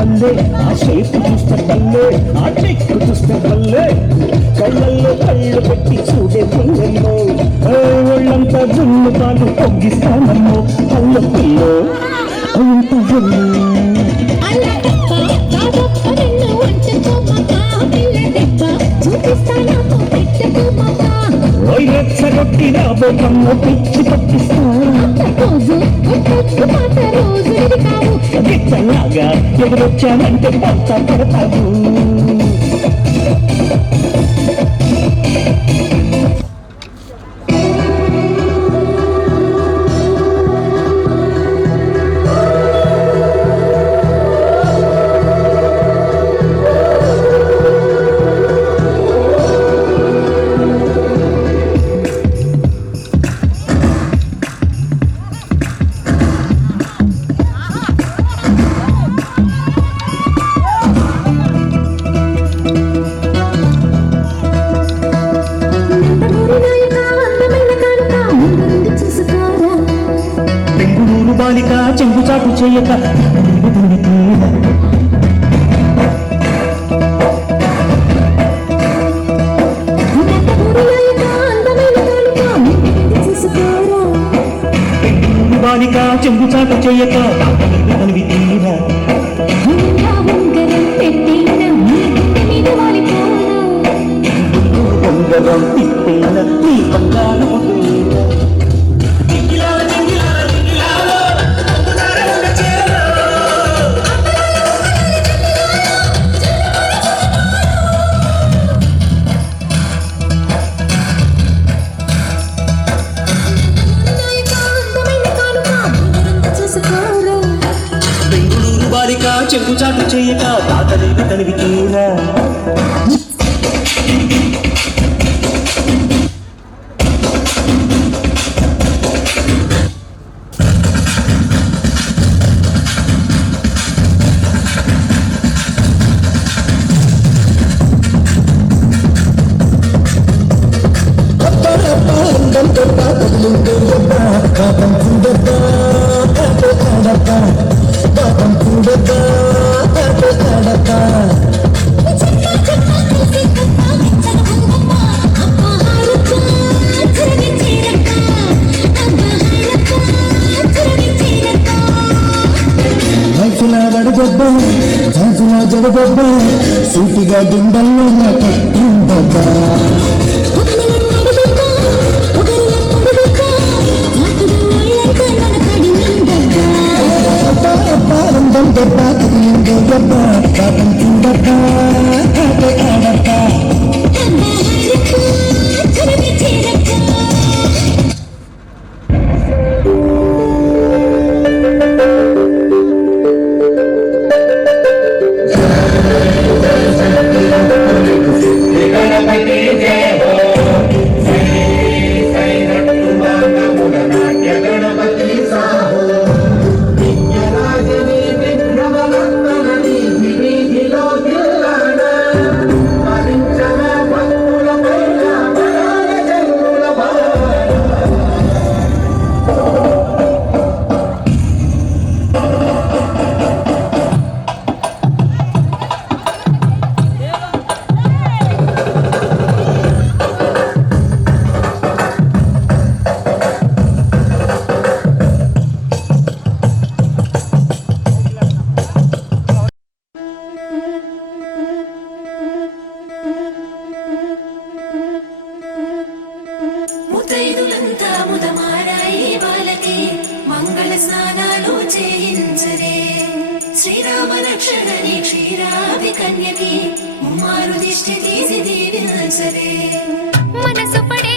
పల్లె ఆ షేప్ చూస్తే పల్లె ఆ చెక్కు చూస్తే పల్లె కళ్ళల్లో కళ్ళు పెట్టి చూడే పిల్లల్లో ఒళ్ళంతా జున్ను పాలు పొంగిస్తానమ్మో పల్ల పిల్లో అంత జున్ను రెచ్చగొట్టి రాబోకమ్మ పిచ్చి పట్టిస్తాగా ఎదురొచ్చానంటే పంట పడతావు బాలిక చెంగుచాటు చేయక బాలిక చెంగుచాటు చేయక తనివి తీరా ఉంగరం తిప్పేన నీ బంగారు బెంగుళూరు బాలిక చెంగుచాటు చేయక తాతలేని తనివి తీరా జడబొబ్బ సూటిగా గుండెల్లో పట్టిందబ్బా రంగం దెబ్బ తగిలిందో దెబ్బ పాపం కిందబ్బా ఆడబ్బా ముత్తైదులంతా ముదమారాయి బాలకి మంగళ స్నానాలు చేయించరే శ్రీరామ రక్షణని క్షీరాది కన్యకి ముమ్మారు దిష్టి తీసి దీవించరే మనసు పడే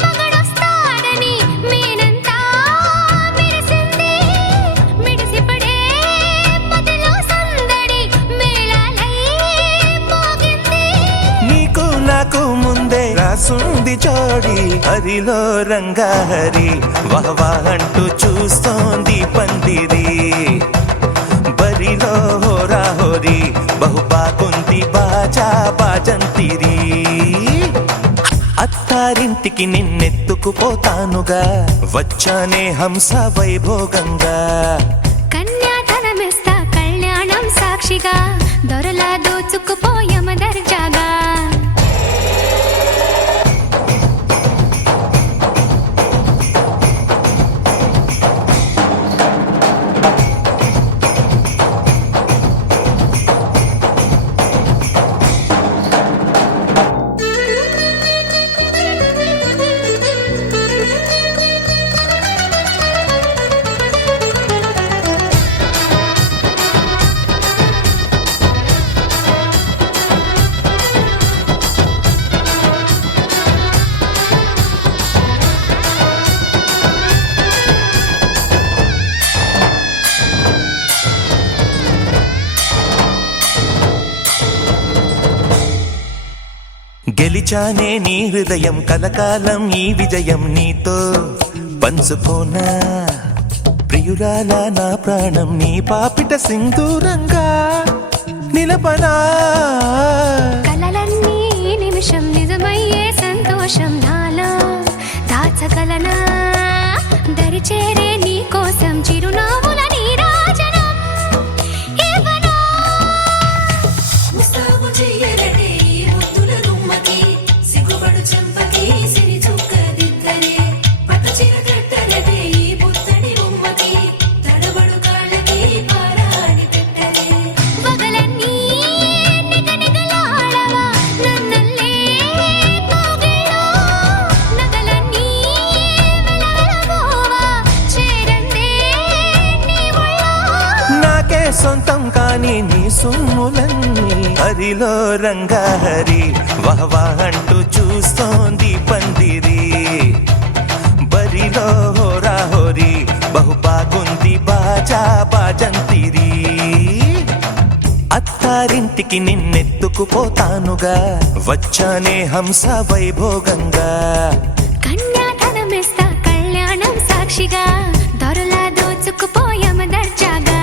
మగడొస్తాడని మేనంతా మెరిసింది మిడిసిపడే మదిలో సందడి మేళాలై మోగింది నీకు నాకు ముందే రాసుంది జోడి హరిలో రంగాహరి వహవా అంటూ చూస్తోంది పందిరి బరిలో హోరాహోరి బహుబాగుంది బాజా బాజంతిరి అత్తారింటికి నిన్నెత్తుకుపోతానుగా వచ్చానే హంస వైభోగంగా కన్యాధనమిస్తా కళ్యాణం సాక్షిగా దొరలా దోచుకుపోయమ దర్జాగా గెలిచానే నీ హృదయం కలకాలం ఈ విజయం నీతో పంచుకోనా ప్రియురాల నా ప్రాణం నీ పాపిట సింధూరంగా నిలపనా కలలన్నీ నిమిషం నిజమయ్యే సంతోషం నాలో దాచగలనా దరిచేరే నీ కోసం చిరునవ్వుల నీరాజనం ఇవ్వనా ముస్తాబు చెయ్యరటే ఈ ముద్దుల గుమ్మకి సిగ్గుపడు చెంపకి సిరి చుక్క దిద్దరే పట్ట చీర కట్టరటే ఈ బుత్తడి బొమ్మకి తడబడు కాళ్ళకి పారాడి పెట్టరే పగలన్నీ నిగనిగలాడవా నన్నల్లే కోగిలో నగలన్నీ వెలవెలబోవా చేరందే నీ ఒళ్ళో నాకే సొంతం కాని నీ సొమ్ములన్నీ హరిలో రంగా హరి వహవా అంటూ చూస్తోంది పందిరి బరిలో హోరా హోరి బహు బాగుంది బాజా బాజంతిరి అత్తారింటికి నిన్నెత్తుకుపోతానుగా వచ్చానే హంస వైభోగంగా కన్యాధనమిస్తా కళ్యాణం సాక్షిగా దొరలా దోచుకుపోయమ దర్జాగా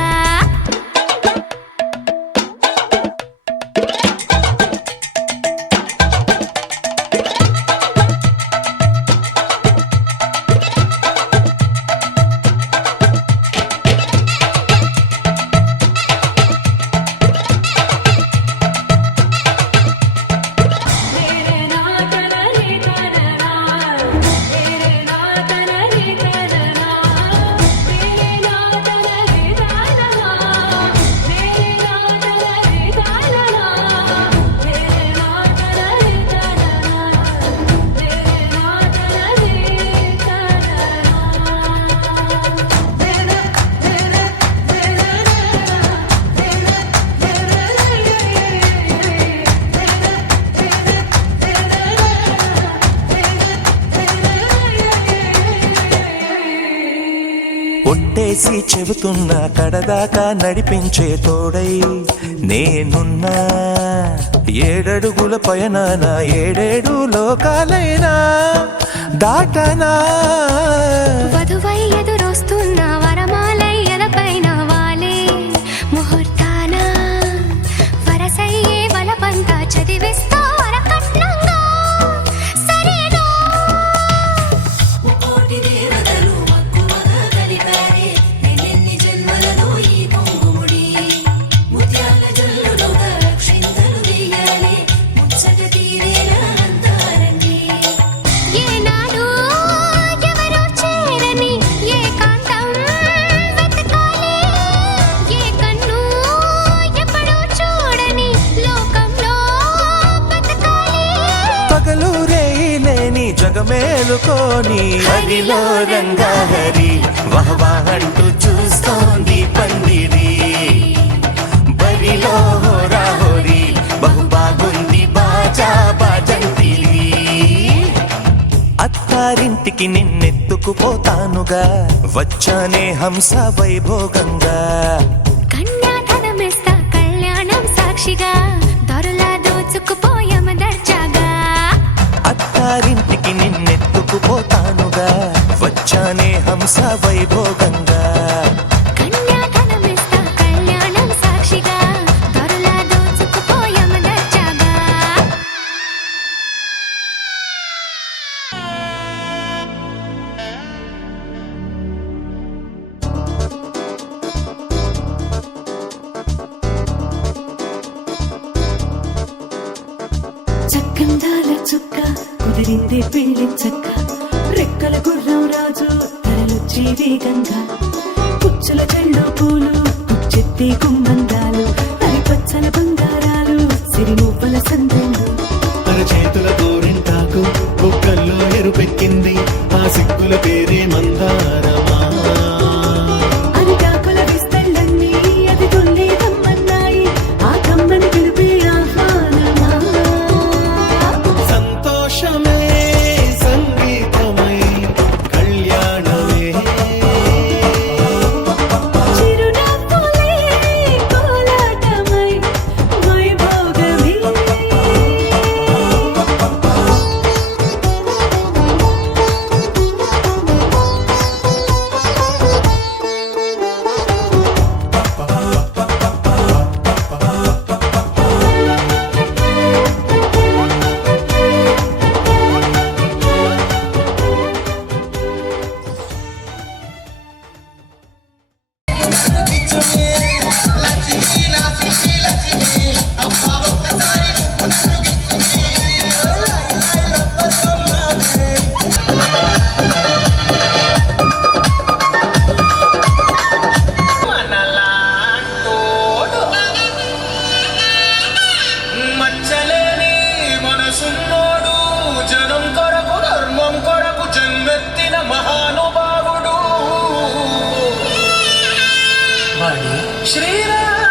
ఒట్టేసి చెబుతున్నా కడదాకా నడిపించే తోడై నేనున్నా ఏడడుగుల పయనాన ఏడేడు లోకాలైనా దాటనా వధువై ఎదురొస్తున్న వరమాలయ్యలపైన వాలే ముహూర్తాన వరసయ్యే వలపంతా చదివిస్తా వరకట్నంగా సరేనా కోటి దేవతలు మక్కువగా కలిపారే ఎన్నెన్ని జన్మలలో ఈ పొంగుముడి ముత్యాల జల్లులుగా క్షింతలు వేయాలి ముచ్చట తీరేలా అంతారండి ఏనాడు ఎవరో చేరని ఏకాంతం వెతకాలి ఏ కన్ను ఎప్పుడూ చూడని లోకంలో బతకాలి పగలు రేయిలేని జగమేలుకోని హరిలో రంగా హరి వహవా అంటూ చూస్తోంది పందిరి బరిలో హోరా హోరి బహు బాగుంది బాజా బాజంతిరి అత్తారింటికి నిన్నెత్తుకుపోతానుగా వచ్చానే హంస వైభోగంగా కన్యాధనమిస్తా కళ్యాణం సాక్షిగా దొరలా దోచుకుపోయమ దర్జాగా అత్తారింటికి నిన్నెత్తుకుపోతానుగా వచ్చానే హంస వైభోగంగా కన్యాధనమిస్తా కళ్యాణం సాక్షిగా దొరలా దోచుకుపోయమ దర్జాగా వచ్చింది పెళ్లి చక్క రెక్కల గుర్రం రాజు తరలొచ్చి వేగంగా పుచ్చుల చెళ్ళు పూలు పుచ్చెత్తి కుమ్మందాలు అరి పచ్చల బంగారాలు సిరిమూపల సందెళ్ళు చేతుల గోరింటాకు బుక్కల్లో ఎరుపెక్కింది ఆ సిగ్గుల పేరే మందారమా అరిటాకుల విస్తళ్ళన్నీ అది తొల్లి కమ్మన్నాయి ఆ కమ్మని పిలిపే ఆహ్వానమా సంతోషమే సంగీతమై కళ్యాణమే చిరునవ్వులే కోలాటమై వైభోగమే మచ్చలేని మనసున్నోడు జనం కొరకు ధర్మం కొరకు జన్మెత్తిన మహానుభావుడు వాడు శ్రీరాముడు.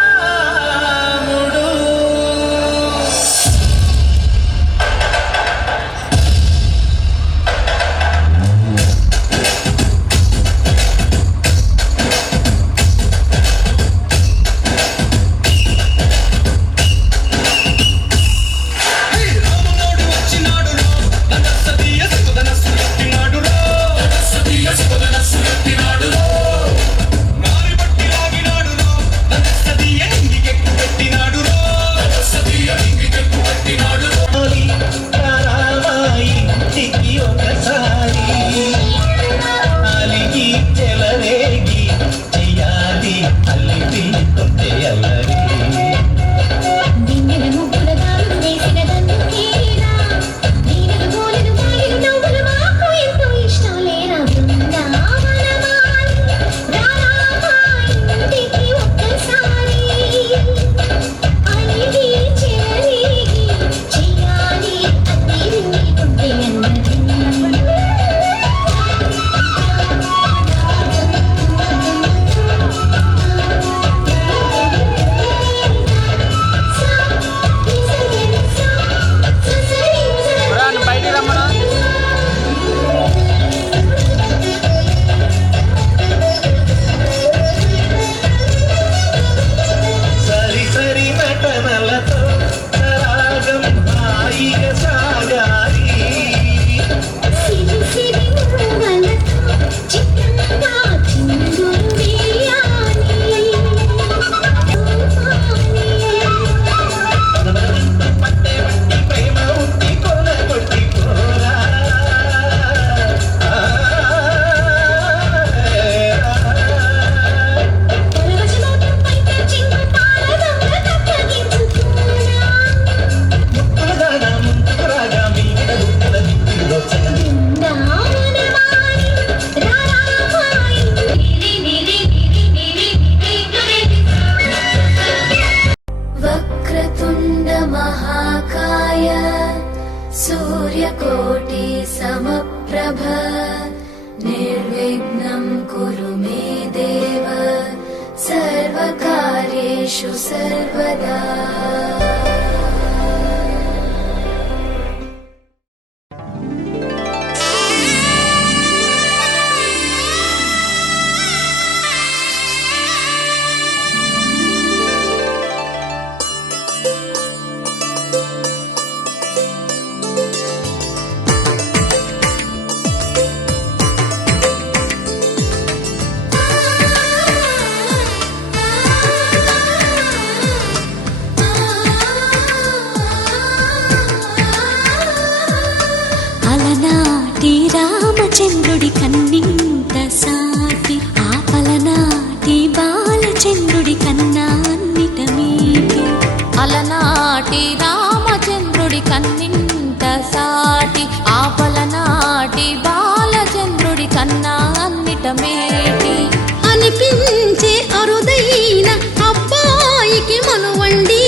వక్రతుండ మహాకాయ సూర్యకోటి సమప్రభ నిర్విఘ్నం కురు మే దేవ సర్వకార్యేషు సర్వదా. అలనాటి రామచంద్రుడి కన్నింత సాటి ఆపలనాటి బాలచంద్రుడి కన్నాన్నిట మీటి. అలనాటి రామచంద్రుడి కన్నింత సాటి ఆపల అనిపించే అరుదైన అబ్బాయికి మనువండి.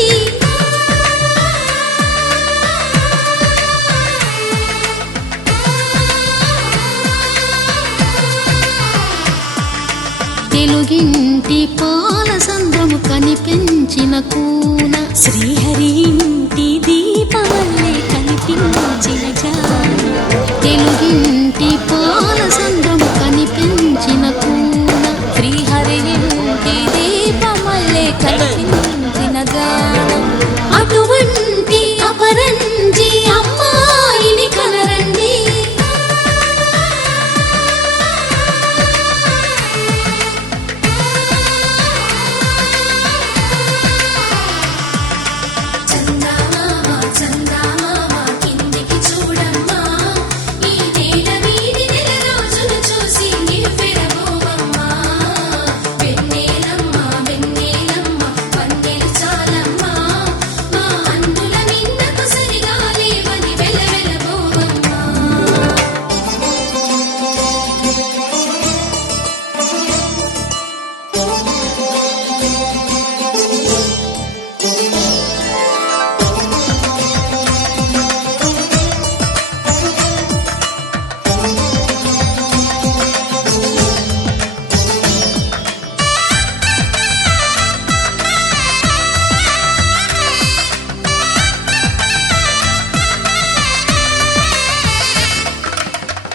తెలుగింటి పాల సంద్రము కనిపించిన కూన శ్రీహరి ఇంటి దీపమల్లే కనిపించిన జాన. తెలుగింటి పాల సంద్రము కనిపించిన కూన శ్రీహరి ఇంటి దీపమల్లే కనిపించిన జాన. అటువంటి అపరంజి అమ్మాయిని కనరండి.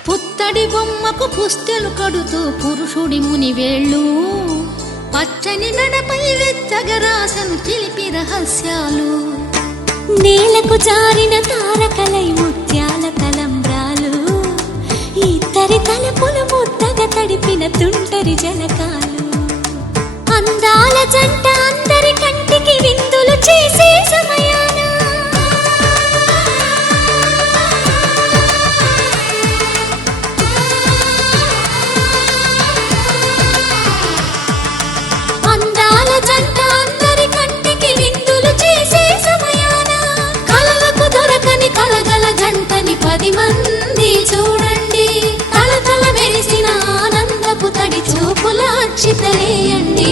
పుత్తడి బొమ్మకు పుస్తెలు కడుతూ పురుషుడి ముని వేళ్ళు పచ్చని నడపై వెచ్చగరాసను చిలిపి రహస్యాలు. నేలకు జారిన తారకలై ముత్యాల తలంబ్రాలు ఇద్దరి తలపులు ముద్దగా తడిపిన తుంటరి జలకాలు. అందాల జంట అందరి కంటికి విందులు చేసే సమయాన జంటని 10 మంది చూడండి. తలతల మెరిసిన ఆనందపు తడి చూపుల అక్షితలేయండి.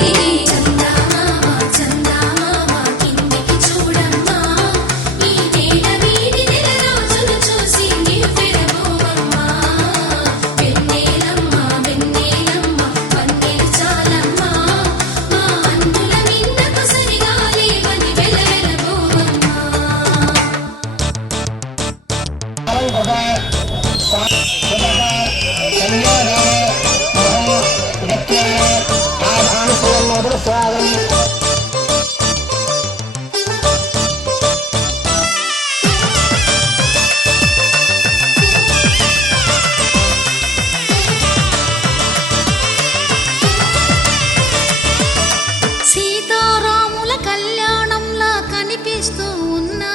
సీతారాముల కళ్యాణంలా కనిపిస్తూ ఉన్నా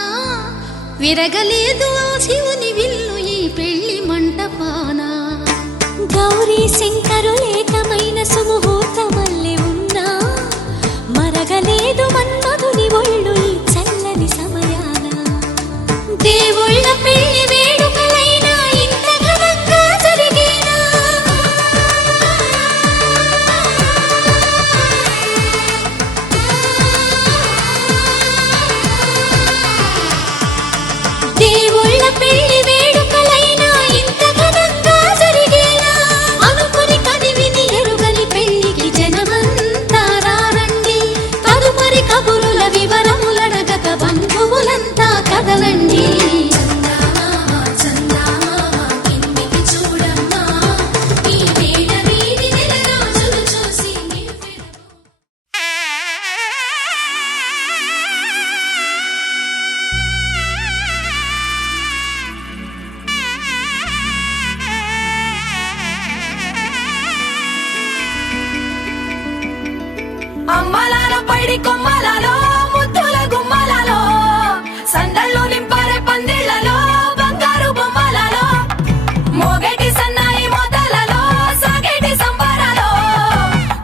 విరగలేదు ఆ శివుని విల్లు ఈ పెళ్లి మంటపాన. గౌరీ శంకరులేకమైన సుముహూర్తమల్లె ఉన్నా మరగలేదు మన్మధుని ఒళ్ళు ఈ చల్లని సమయాన. దేవుళ్ళ పెళ్లి వేడుకలైనా ఇంత ఘనంగా జరిగేనా? దేవుళ్ళ పెళ్లి వేడుకలైనా ఇంత ఘనంగా జరిగేనా? అనుకుని కదివిని ఎరుగని పెళ్లికి జనమంతా రారండి. తదుపరి కబురుల వివరములడగక బంధువులంతా కదలండి. అమ్మలాలో పైడి కొమ్మలలో ముద్దుల గుమ్మలలో సందళ్ళు నింపారే పందిళ్లలో బంగారు బొమ్మలలో మోగేటి సన్నాయి మోతలలో సాగేటి సంబరాలో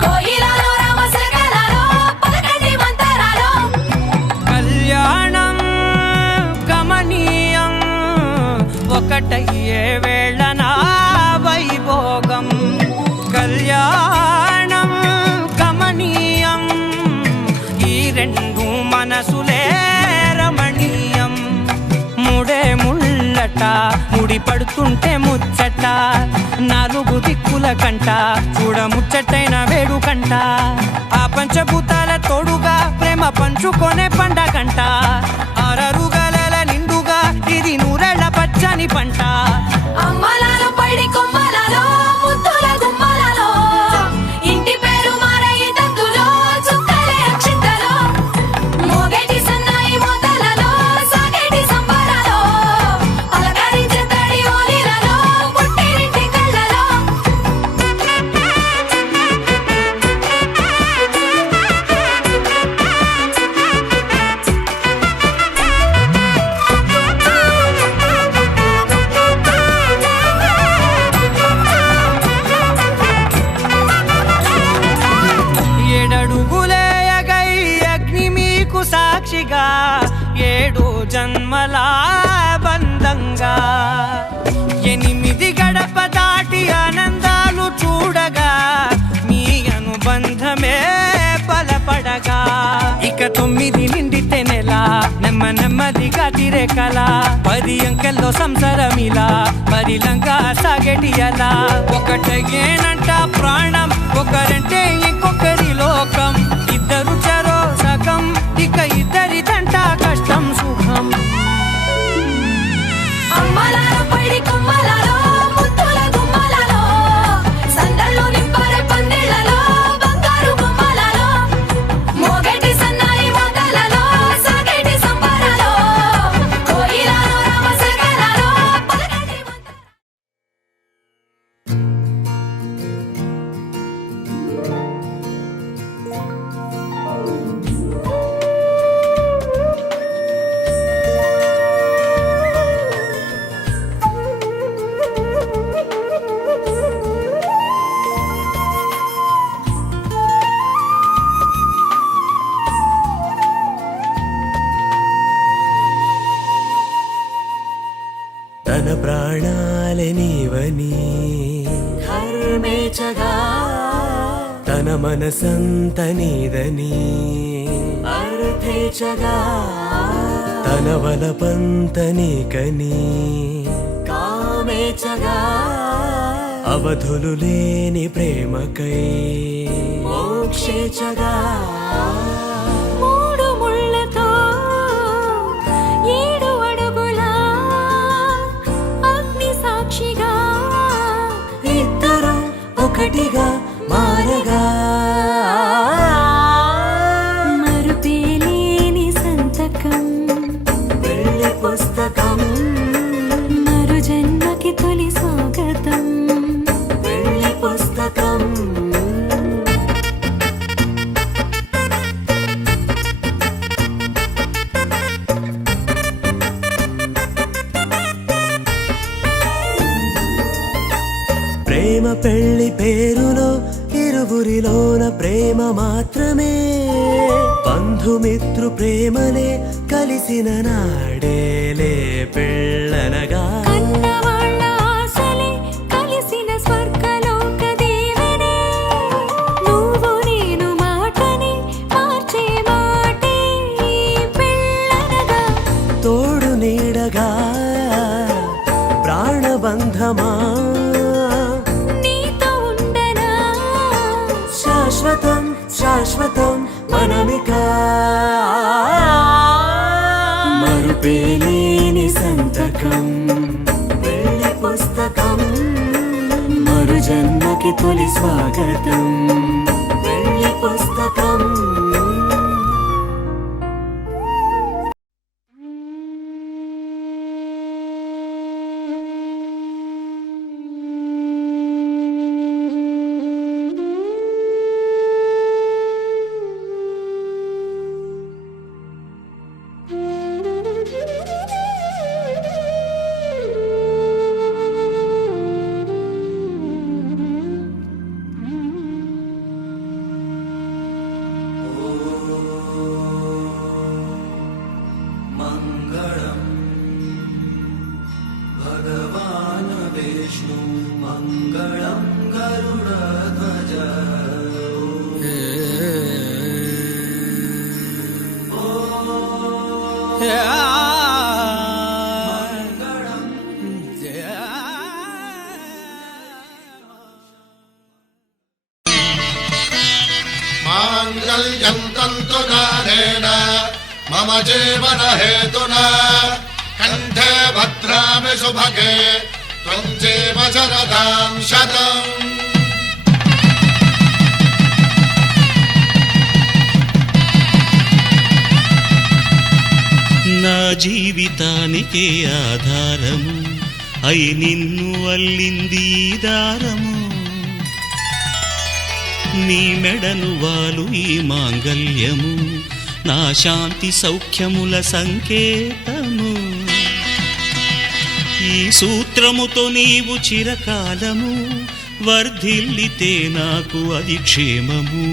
కోయిలలో రామశకలలో పలకండి మంతరాలో. కళ్యాణం గమనీయం ఒకటయ్యే వేళ నా వైభోగం. కళ్యాణం పడుతుంటే ముచ్చట నాలుగు దిక్కుల కంట చూడ ముచ్చటైన వేడు కంట ఆ పంచభూతాల తోడుగా ప్రేమ పంచుకొనే పండగంట ఆరరుగల నిండుగా ఇది నూరెళ్ళ పచ్చని పంట అమ్మలాలో పడి కొమ్మలలో ముద్దుల గుమ్మలలో ఇంటి పేరు మారయి తంతులో చుక్కలే అక్షింతలో మోగేటి సన్నాయి మోతలలో సాగేటి సంబరాలో అలకరించే తడి ఓలిలలో పుట్టినింటి కళ్ళలో ఏడడుగులేయగై అగ్ని మీకు సాక్షిగా 7 జన్మల బంధంగా 8 గడప దాటి ఆనందాలు చూడగా మీ అనుబంధమే బలపడగా ఇక 9 నిండితే నెల నెమ్మదిగా తిరే కల 10 అంకెల్లో సంసారమిలా పరిలంగా సాగేటి అలా ఒకటేనంట ప్రాణం ఒకరంటే ఇంకొకరి లోకం ఇద్దరు చరో సగం ఇక ఇద్దరిదంట కష్టం సుఖం అమ్మలాలో పడి కొమ్మలలో ముద్దుల గుమ్మలలో సందళ్ళు నింపరే పందిళ్ళలో బంగారు బొమ్మలలో మోగేటి సన్నాయి మోతలలో సాగేటి సంబరాలో కోయిలలో రామశకలలో పలకటి తన ప్రాణాలే నీవని ధర్మేచగా తన మనసంత నీదని అర్థేచగా తన వలపంత నీకని కామేచగా అవధులు లేని ప్రేమకై మోక్షేచగా 3 ముళ్ళతో 7 అడుగుల అగ్ని సాక్షిగా ఇద్దరు ఒకటిగా మారగా మరుపేలేని సంతకం వెళ్ళి పుస్తకం మరు జన్మకి తొలి స్వాగతం వెళ్ళి పుస్తకం ప్రేమ పెళ్లి పేరులో ఇరువురిలోన ప్రేమ మాత్రమే బంధుమిత్రు ప్రేమలే కలిసిన నాడేలే పెళ్ళనగా కన్నవాళ్ళ ఆశలే కలిసిన స్వర్గలోక దీవెనే నువ్వు నేను మాటని మార్చే మాటే పెళ్ళనగా తోడు నీడగా ప్రాణబంధమా నీతో ఉండనా శాశ్వతం శాశ్వతం మనమిక మరుపేలేని సంతకం వెళ్ళి పుస్తకం మరు జన్మకి తొలి స్వాగతం వెళ్ళి పుస్తకం Yeah. మాంగళ్యం తంతునానేన మమ జీవన హేతునా కంఠే భద్రామి శుభగే త్వం జీవ శరదాం శతం. నా జీవితానికే ఆధారము అయి నిన్ను అల్లింది ఈ దారము. నీ మెడను వాలు ఈ మాంగల్యము నా శాంతి సౌఖ్యముల సంకేతము. ఈ సూత్రముతో నీవు చిరకాలము వర్ధిల్లితే నాకు అది క్షేమము.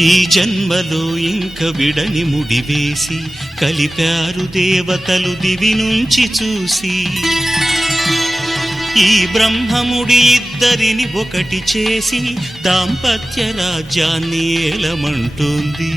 ఈ జన్మలో ఇంక విడని ముడివేసి కలిపారు దేవతలు దివి నుంచి చూసి. ఈ బ్రహ్మముడి ఇద్దరిని ఒకటి చేసి దాంపత్య రాజ్యాన్ని ఏలమంటుంది.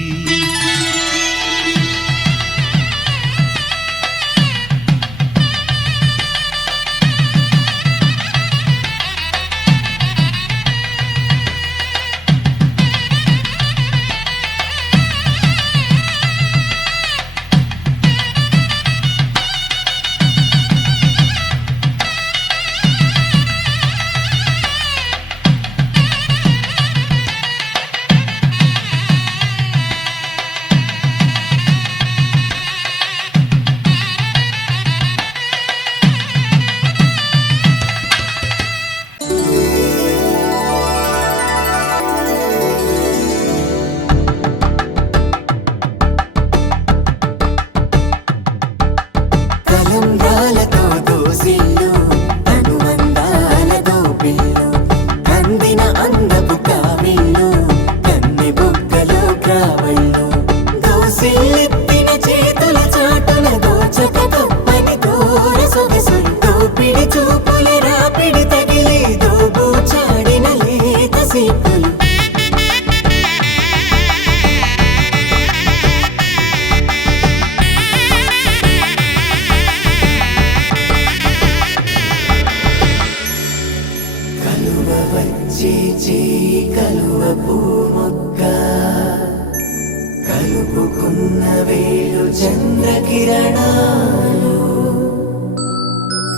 కలుపుకున్న వేలు చంద్రకిరణాలు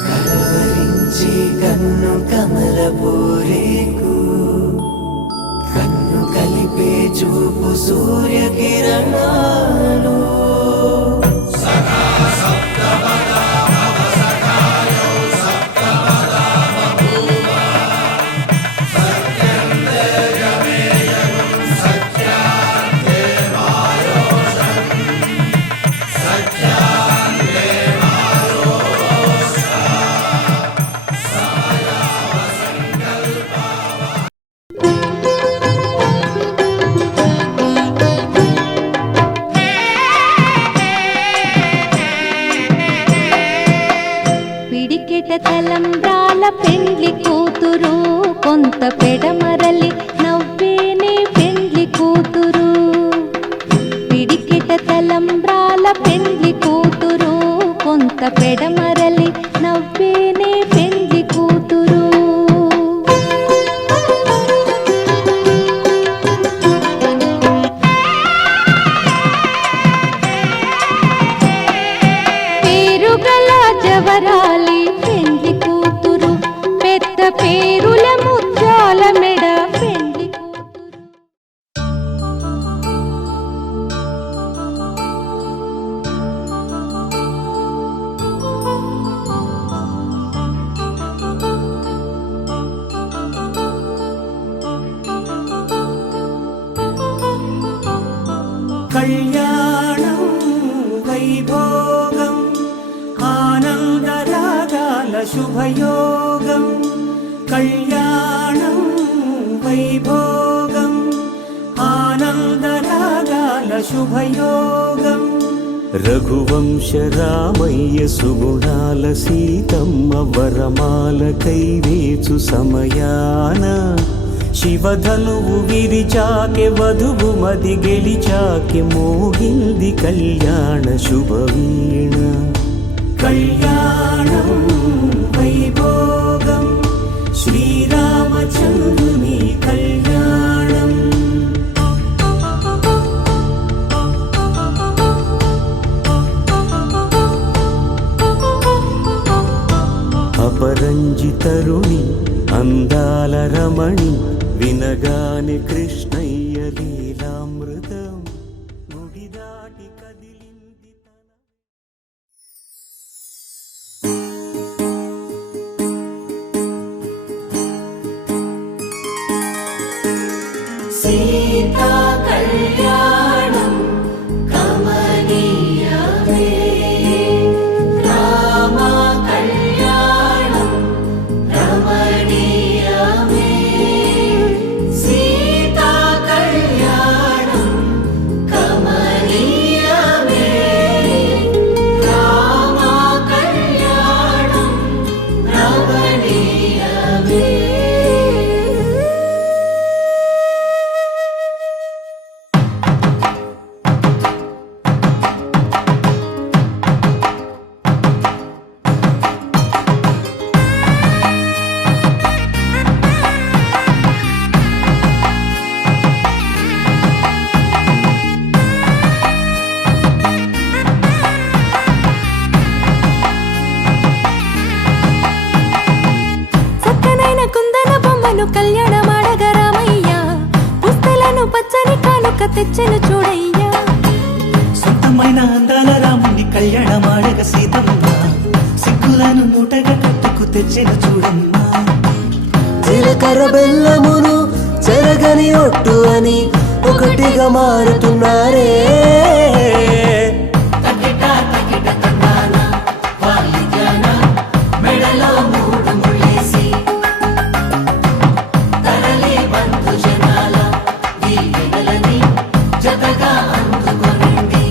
కలవరించి కన్ను కమలపూరేకు కన్ను కలిపే చూపు సూర్యకిరణాలు తలంబ్రాల పెండ్లి కూతురు కొంత పెడమరలి నవ్వేనే పెండ్లి కూతురు. పిడికిట తలంబ్రాల పెండ్లి కూతురు కొంత పెడమరలి నవ్వేనే పెండ్లి కూతురు. పేరుగల జవరాలి పేరుల ముత్యాల మెడ పెండ్లి కూతురు. కళ్యాణం వైభోగం ఆనందరాగాల శుభయోగం. కళ్యాణం వైభోగం ఆనందరాగాల శుభయోగం. రఘువంశ రామయ్య సుగుణాల సీతమ్మ వరమాల కైవేచు సమయాన శివధనువు విరిచాకె వధువు మది గెలిచాకె మోగింది కళ్యాణ శుభవీణ కళ్యాణం వైభోగం శ్రీరామచంద్రుని కళ్యాణం అపరంజి తరుణి అందాల రమణి వినగాని కృష్ణయ్య లీలామృతం ముడిదాటి కదిలింది సీతా కళ్యాణం కమనీయమే రామ కళ్యాణం రమణీయమే సీతా కళ్యాణం కమనీయమే రామ కళ్యాణం రమణీయమే. చక్కనైన కుందన బొమ్మను కళ్యాణమాడగా రామయ్య పుస్తలను పచ్చని కానుక తెచ్చెను చూడయ్యా సొంతమైన అందాల రాముని కళ్యాణమాడగ సీతమ్మ సిగ్గులను మూటగా కట్టుకు తెచ్చిన చూడమ్మా జీలకర్ర బెల్లమును చెరగని ఒట్టు అని ఒకటిగా మారుతున్నారే తకిట తకిట తందాన వాలిజాన మెడలో మూడు ముళ్ళేసి తరలి బంధు జనాల దీవెనలని జతగా అందుకొనండి.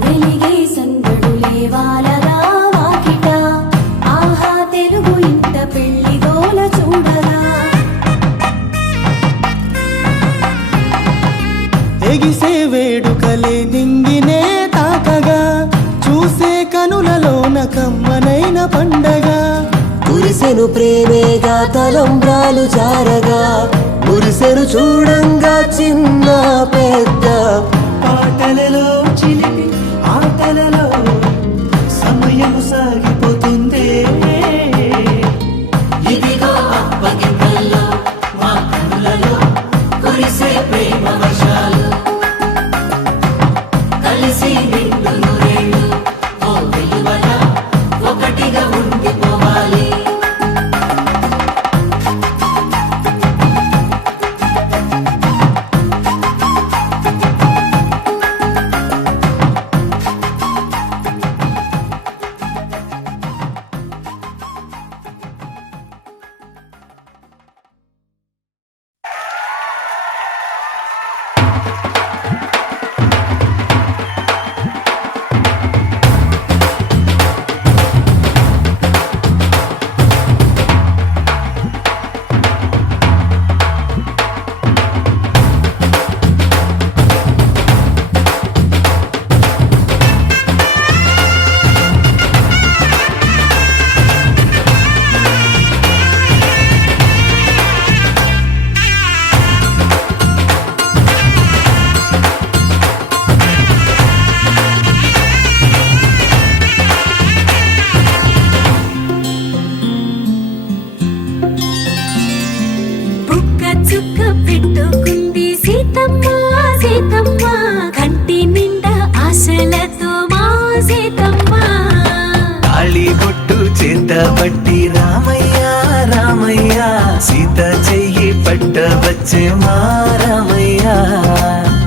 వెలిగే సందడులే వాలగా వాకిట ఆహా తెలుగు ఇంట పెళ్లి గోల చూడగా ఎగిసే వేడుకలే నింగినే తాకగా చూసే కనులలోన కమ్మనైన పండగ కురిసెను ప్రేమేగా తలంబ్రాలు జారగా మురిసెను చూడంగా చిన్న పెద్ద పాటలలో చిలిపి ఆటలలో సమయం సాగిపోతుందే ఇదిగో అప్పగింతల్లో మా కనులలో కురిసే ప్రేమ వర్షాలు కలిసి నిండు నూరేళ్ళు ఓ వెలువల ఒకటిగా ఉండిపోవాలి. పట్టి రామయ్య రామయ్య సీత చెయ్యి పట్ట వచ్చే మా రామయ్య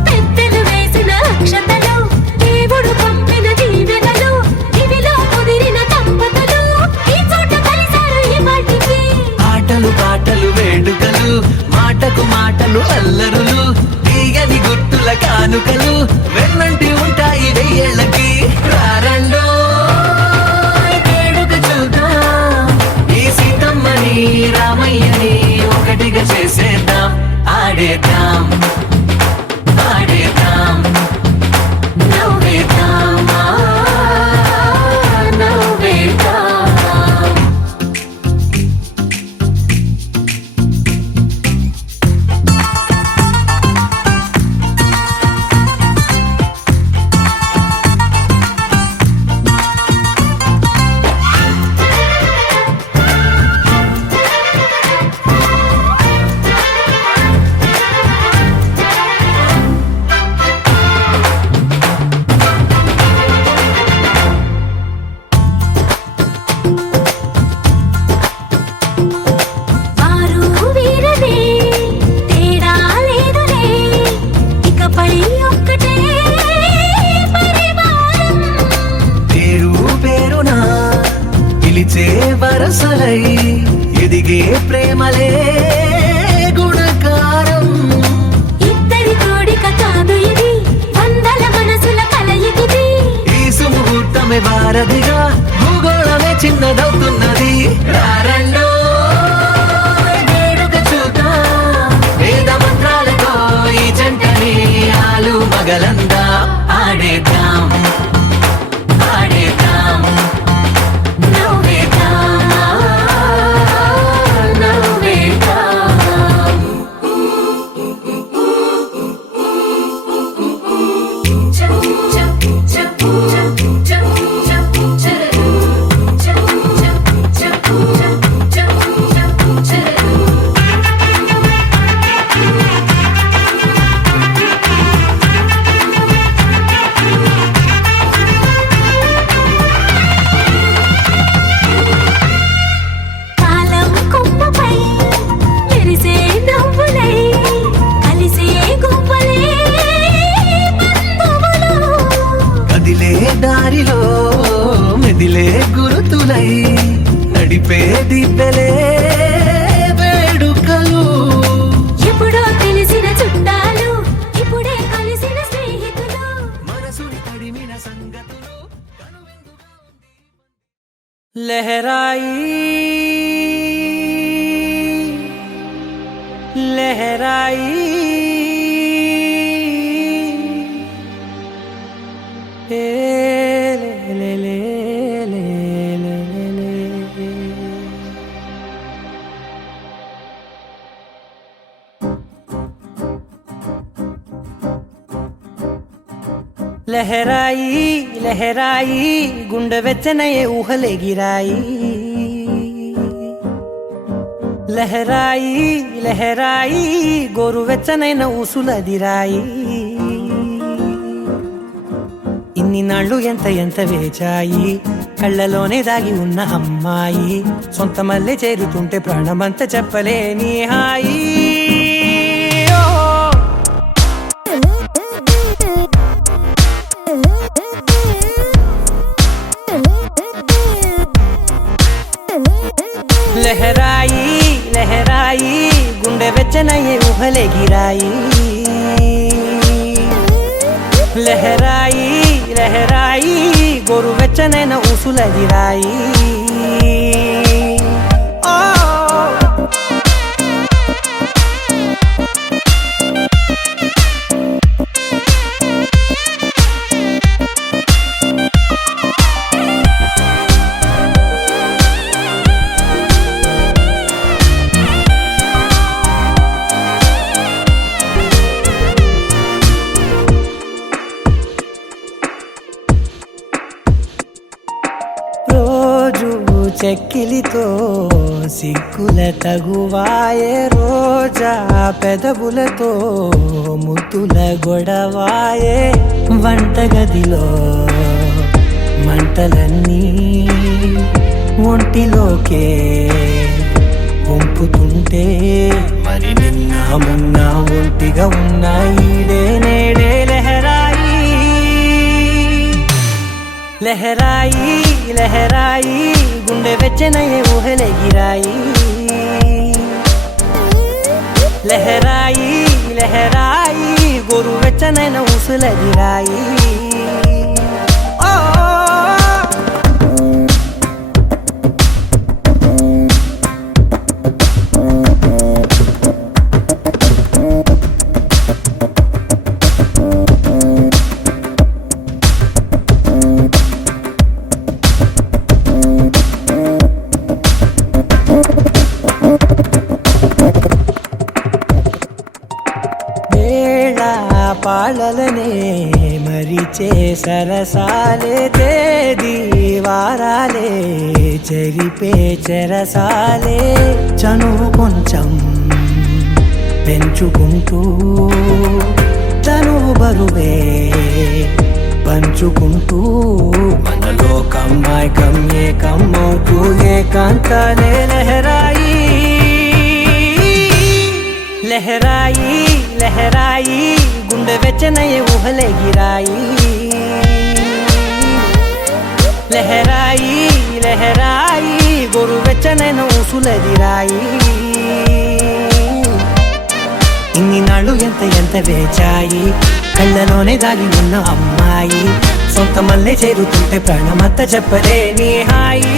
పెద్దలు వేసిన అక్షతలు దేవుడు పంపిన దీవెనలు ఇవిలో కుదిరిన దంపతులు ఈ చోట కలిసారు ఈ వాటికి ఆటలు కానుకలు వెన్నంటి ఉంటాయి వెయ్యేళ్ళకి రారండో వేడుక చూద్దాం ఈ సీతమ్మని రామయ్యని ఒకటిగా చేసేద్దాం ఆడేద్దాం ఆడేద్దాం నవ్వేద్దాం నవ్వేద్దాం వారు వీరనే తేడా లేదులే ఇకపై ఒక్కటే పరివారం పేరు పేరునా పిలిచే వరసలై ఎదిగే ప్రేమలే గుణకారం ఇద్దరి కోడిక కాదు ఇది వందల మనసుల కలయికిది ఈ సుముహూర్తమే వారధిగా భూగోళమే చిన్నదవుతున్నది రారండో వేడుక చూద్దాం వేద మంత్రాలతో ఈ జంటని ఆలు మగలందా ఆడేద్దాం ఆడేద్దాం నవ్వేద్దాం నవ్వేద్దాం కాలం కొమ్మపై మెరిసే నవ్వులై కలిసే గువ్వలే బంధువులు కదిలే దారిలో మెదిలే గురుతులై నడిపే దిబ్బెలే వేడుకలు ఎప్పుడో తెలిసిన చుట్టాలు ఇప్పుడే కలిసిన స్నేహితులు మనసుని తడిమిన సంగతులు लहराई लहराई ए ले ले ले ले ले ले లహరాయి లహరాయి గుండె వెచ్చనయే ఊహలే గిరాయి లహరాయి లహరాయి గోరు వెచ్చనైన ఊసులదిరాయి ఇన్ని నాళ్ళు ఎంత ఎంత వేచాయి కళ్ళలోనే దాగి ఉన్న అమ్మాయి సొంత మల్లె చేరుతుంటే ప్రాణమంత చెప్పలేని హాయి లహరాయి లహరాయి గుండె వెచ్చనయ్యే ఊహలే గిరాయి లహరాయి లహరాయి గోరు వెచ్చనైన ఊసులదిరాయి చెక్కిలితో సిగ్గుల తగువాయే రోజా పెదవులతో ముద్దుల గొడవాయే వంటగదిలో మంటలన్నీ ఒంటిలోకే వంపుతుంటే మరి నిన్న మొన్న ఒంటిగా ఉన్న ఈడే నేడే లహరాయి లహరాయి లహరాయి గుండె వెచ్చనయ్యే ఊహలే గిరాయి లహరాయి లహరాయి గోరువెచ్చనైన ఊసులదిరాయి ఓ వేళ పాళ్ళలనే మరిచే సరసాలే తేదీ వారాలే చెరిపే చెరసాలే చనువు కొంచెం పెంచుకుంటూ తనువు బరువే పంచుకుంటూ మనలో కమ్మాయికం ఏకమవుతూ ఏకాంతాలే లహరాయి లహరాయి లహరాయి గుండె వెచ్చనయ్యే ఊహలెగిరాయి లహరాయి లహరాయి గోరు వెచ్చనైన ఊసులెదిరాయి ఇన్ని నాళ్ళు ఎంత వేచాయి కళ్ళలోనే దాగి ఉన్న అమ్మాయి సొంత మల్లె చేరుతుంటే ప్రాణమంతా చెప్పలేని హాయి